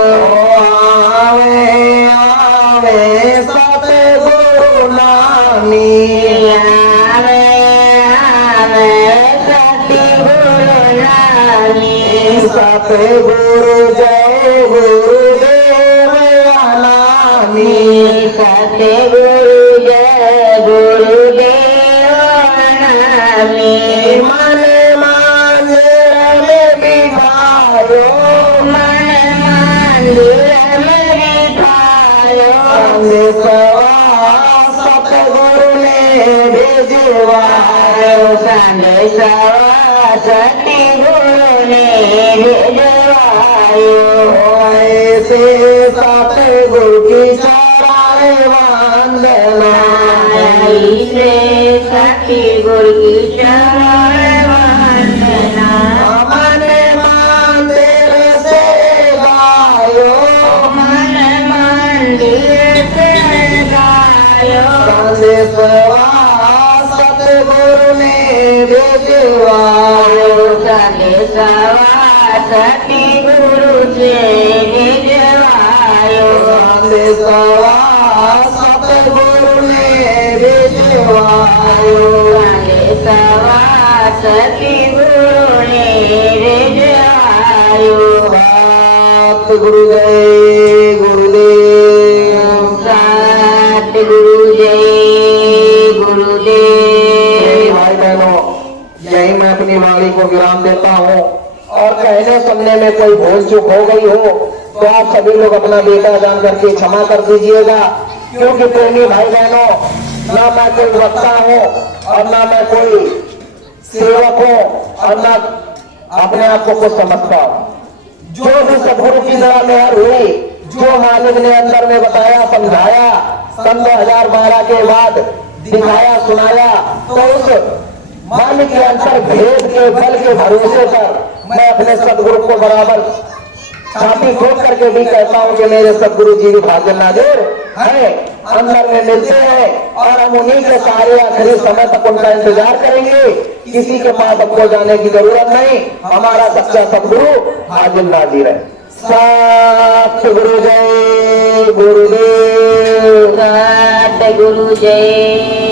आवे आवे सतगुरु नामी आवे आवे सतगुरु नामी सतगुरु जय गुरुदेव नामी सतगुरु जय गुरुदेव नामी मन मंदिर में बिठायो मन मंदिर में बिठायो संदेशवा सतगुरु ने भिजवायो संदेशवा सतगुरु ने भिजवायो ऐसे सतगुरु की चढ़ाए वंदना ऐसे सतगुरु की चरण वंदना मन मंदिर से गायो मन मंदिर से गायो संदेशवा सतगुरु ने भिजवायो संदेशवा सतगुरु से भिजवायो संदेशवा सतगुरु ने भिजवायो संदेशवा सतगुरु ने भिजवायो सतगुरु जय गुरुदेव सतगुरु जय गुरुदेव भाई बहनों, यही मैं अपनी वाणी को विराम देता हूँ और कहने सुनने में कोई भूल चूक हो गई हो तो आप सभी लोग अपना बेटा जान करके क्षमा कर दीजिएगा, क्योंकि प्रेमी भाई बहनों, ना मैं कोई वक्ता हूँ और ना मैं कोई सेवक हूँ और ना अपने आप को कुछ समझता हूँ। जो भी सदगुरु की तरह मेहर हुई, जो मालिक ने अंदर में बताया समझाया, सन 2012 के बाद दिखाया सुनाया, तो उस मालिक के अंतर भेद के बल के भरोसे पर मैं अपने सदगुरु को बराबर छाती ठोक करके भी कहता हूँ कि मेरे सदगुरु जी भी भाग्य नादिर है, अंदर में मिलते हैं और हम उन्हीं के सारे आखिरी समय तक उनका इंतजार करेंगे। किसी के पास हमको जाने की जरूरत नहीं, हमारा सच्चा सदगुरु हाजिर नाजिर है। सतगुरु जय गुरुदेव सतगुरु जय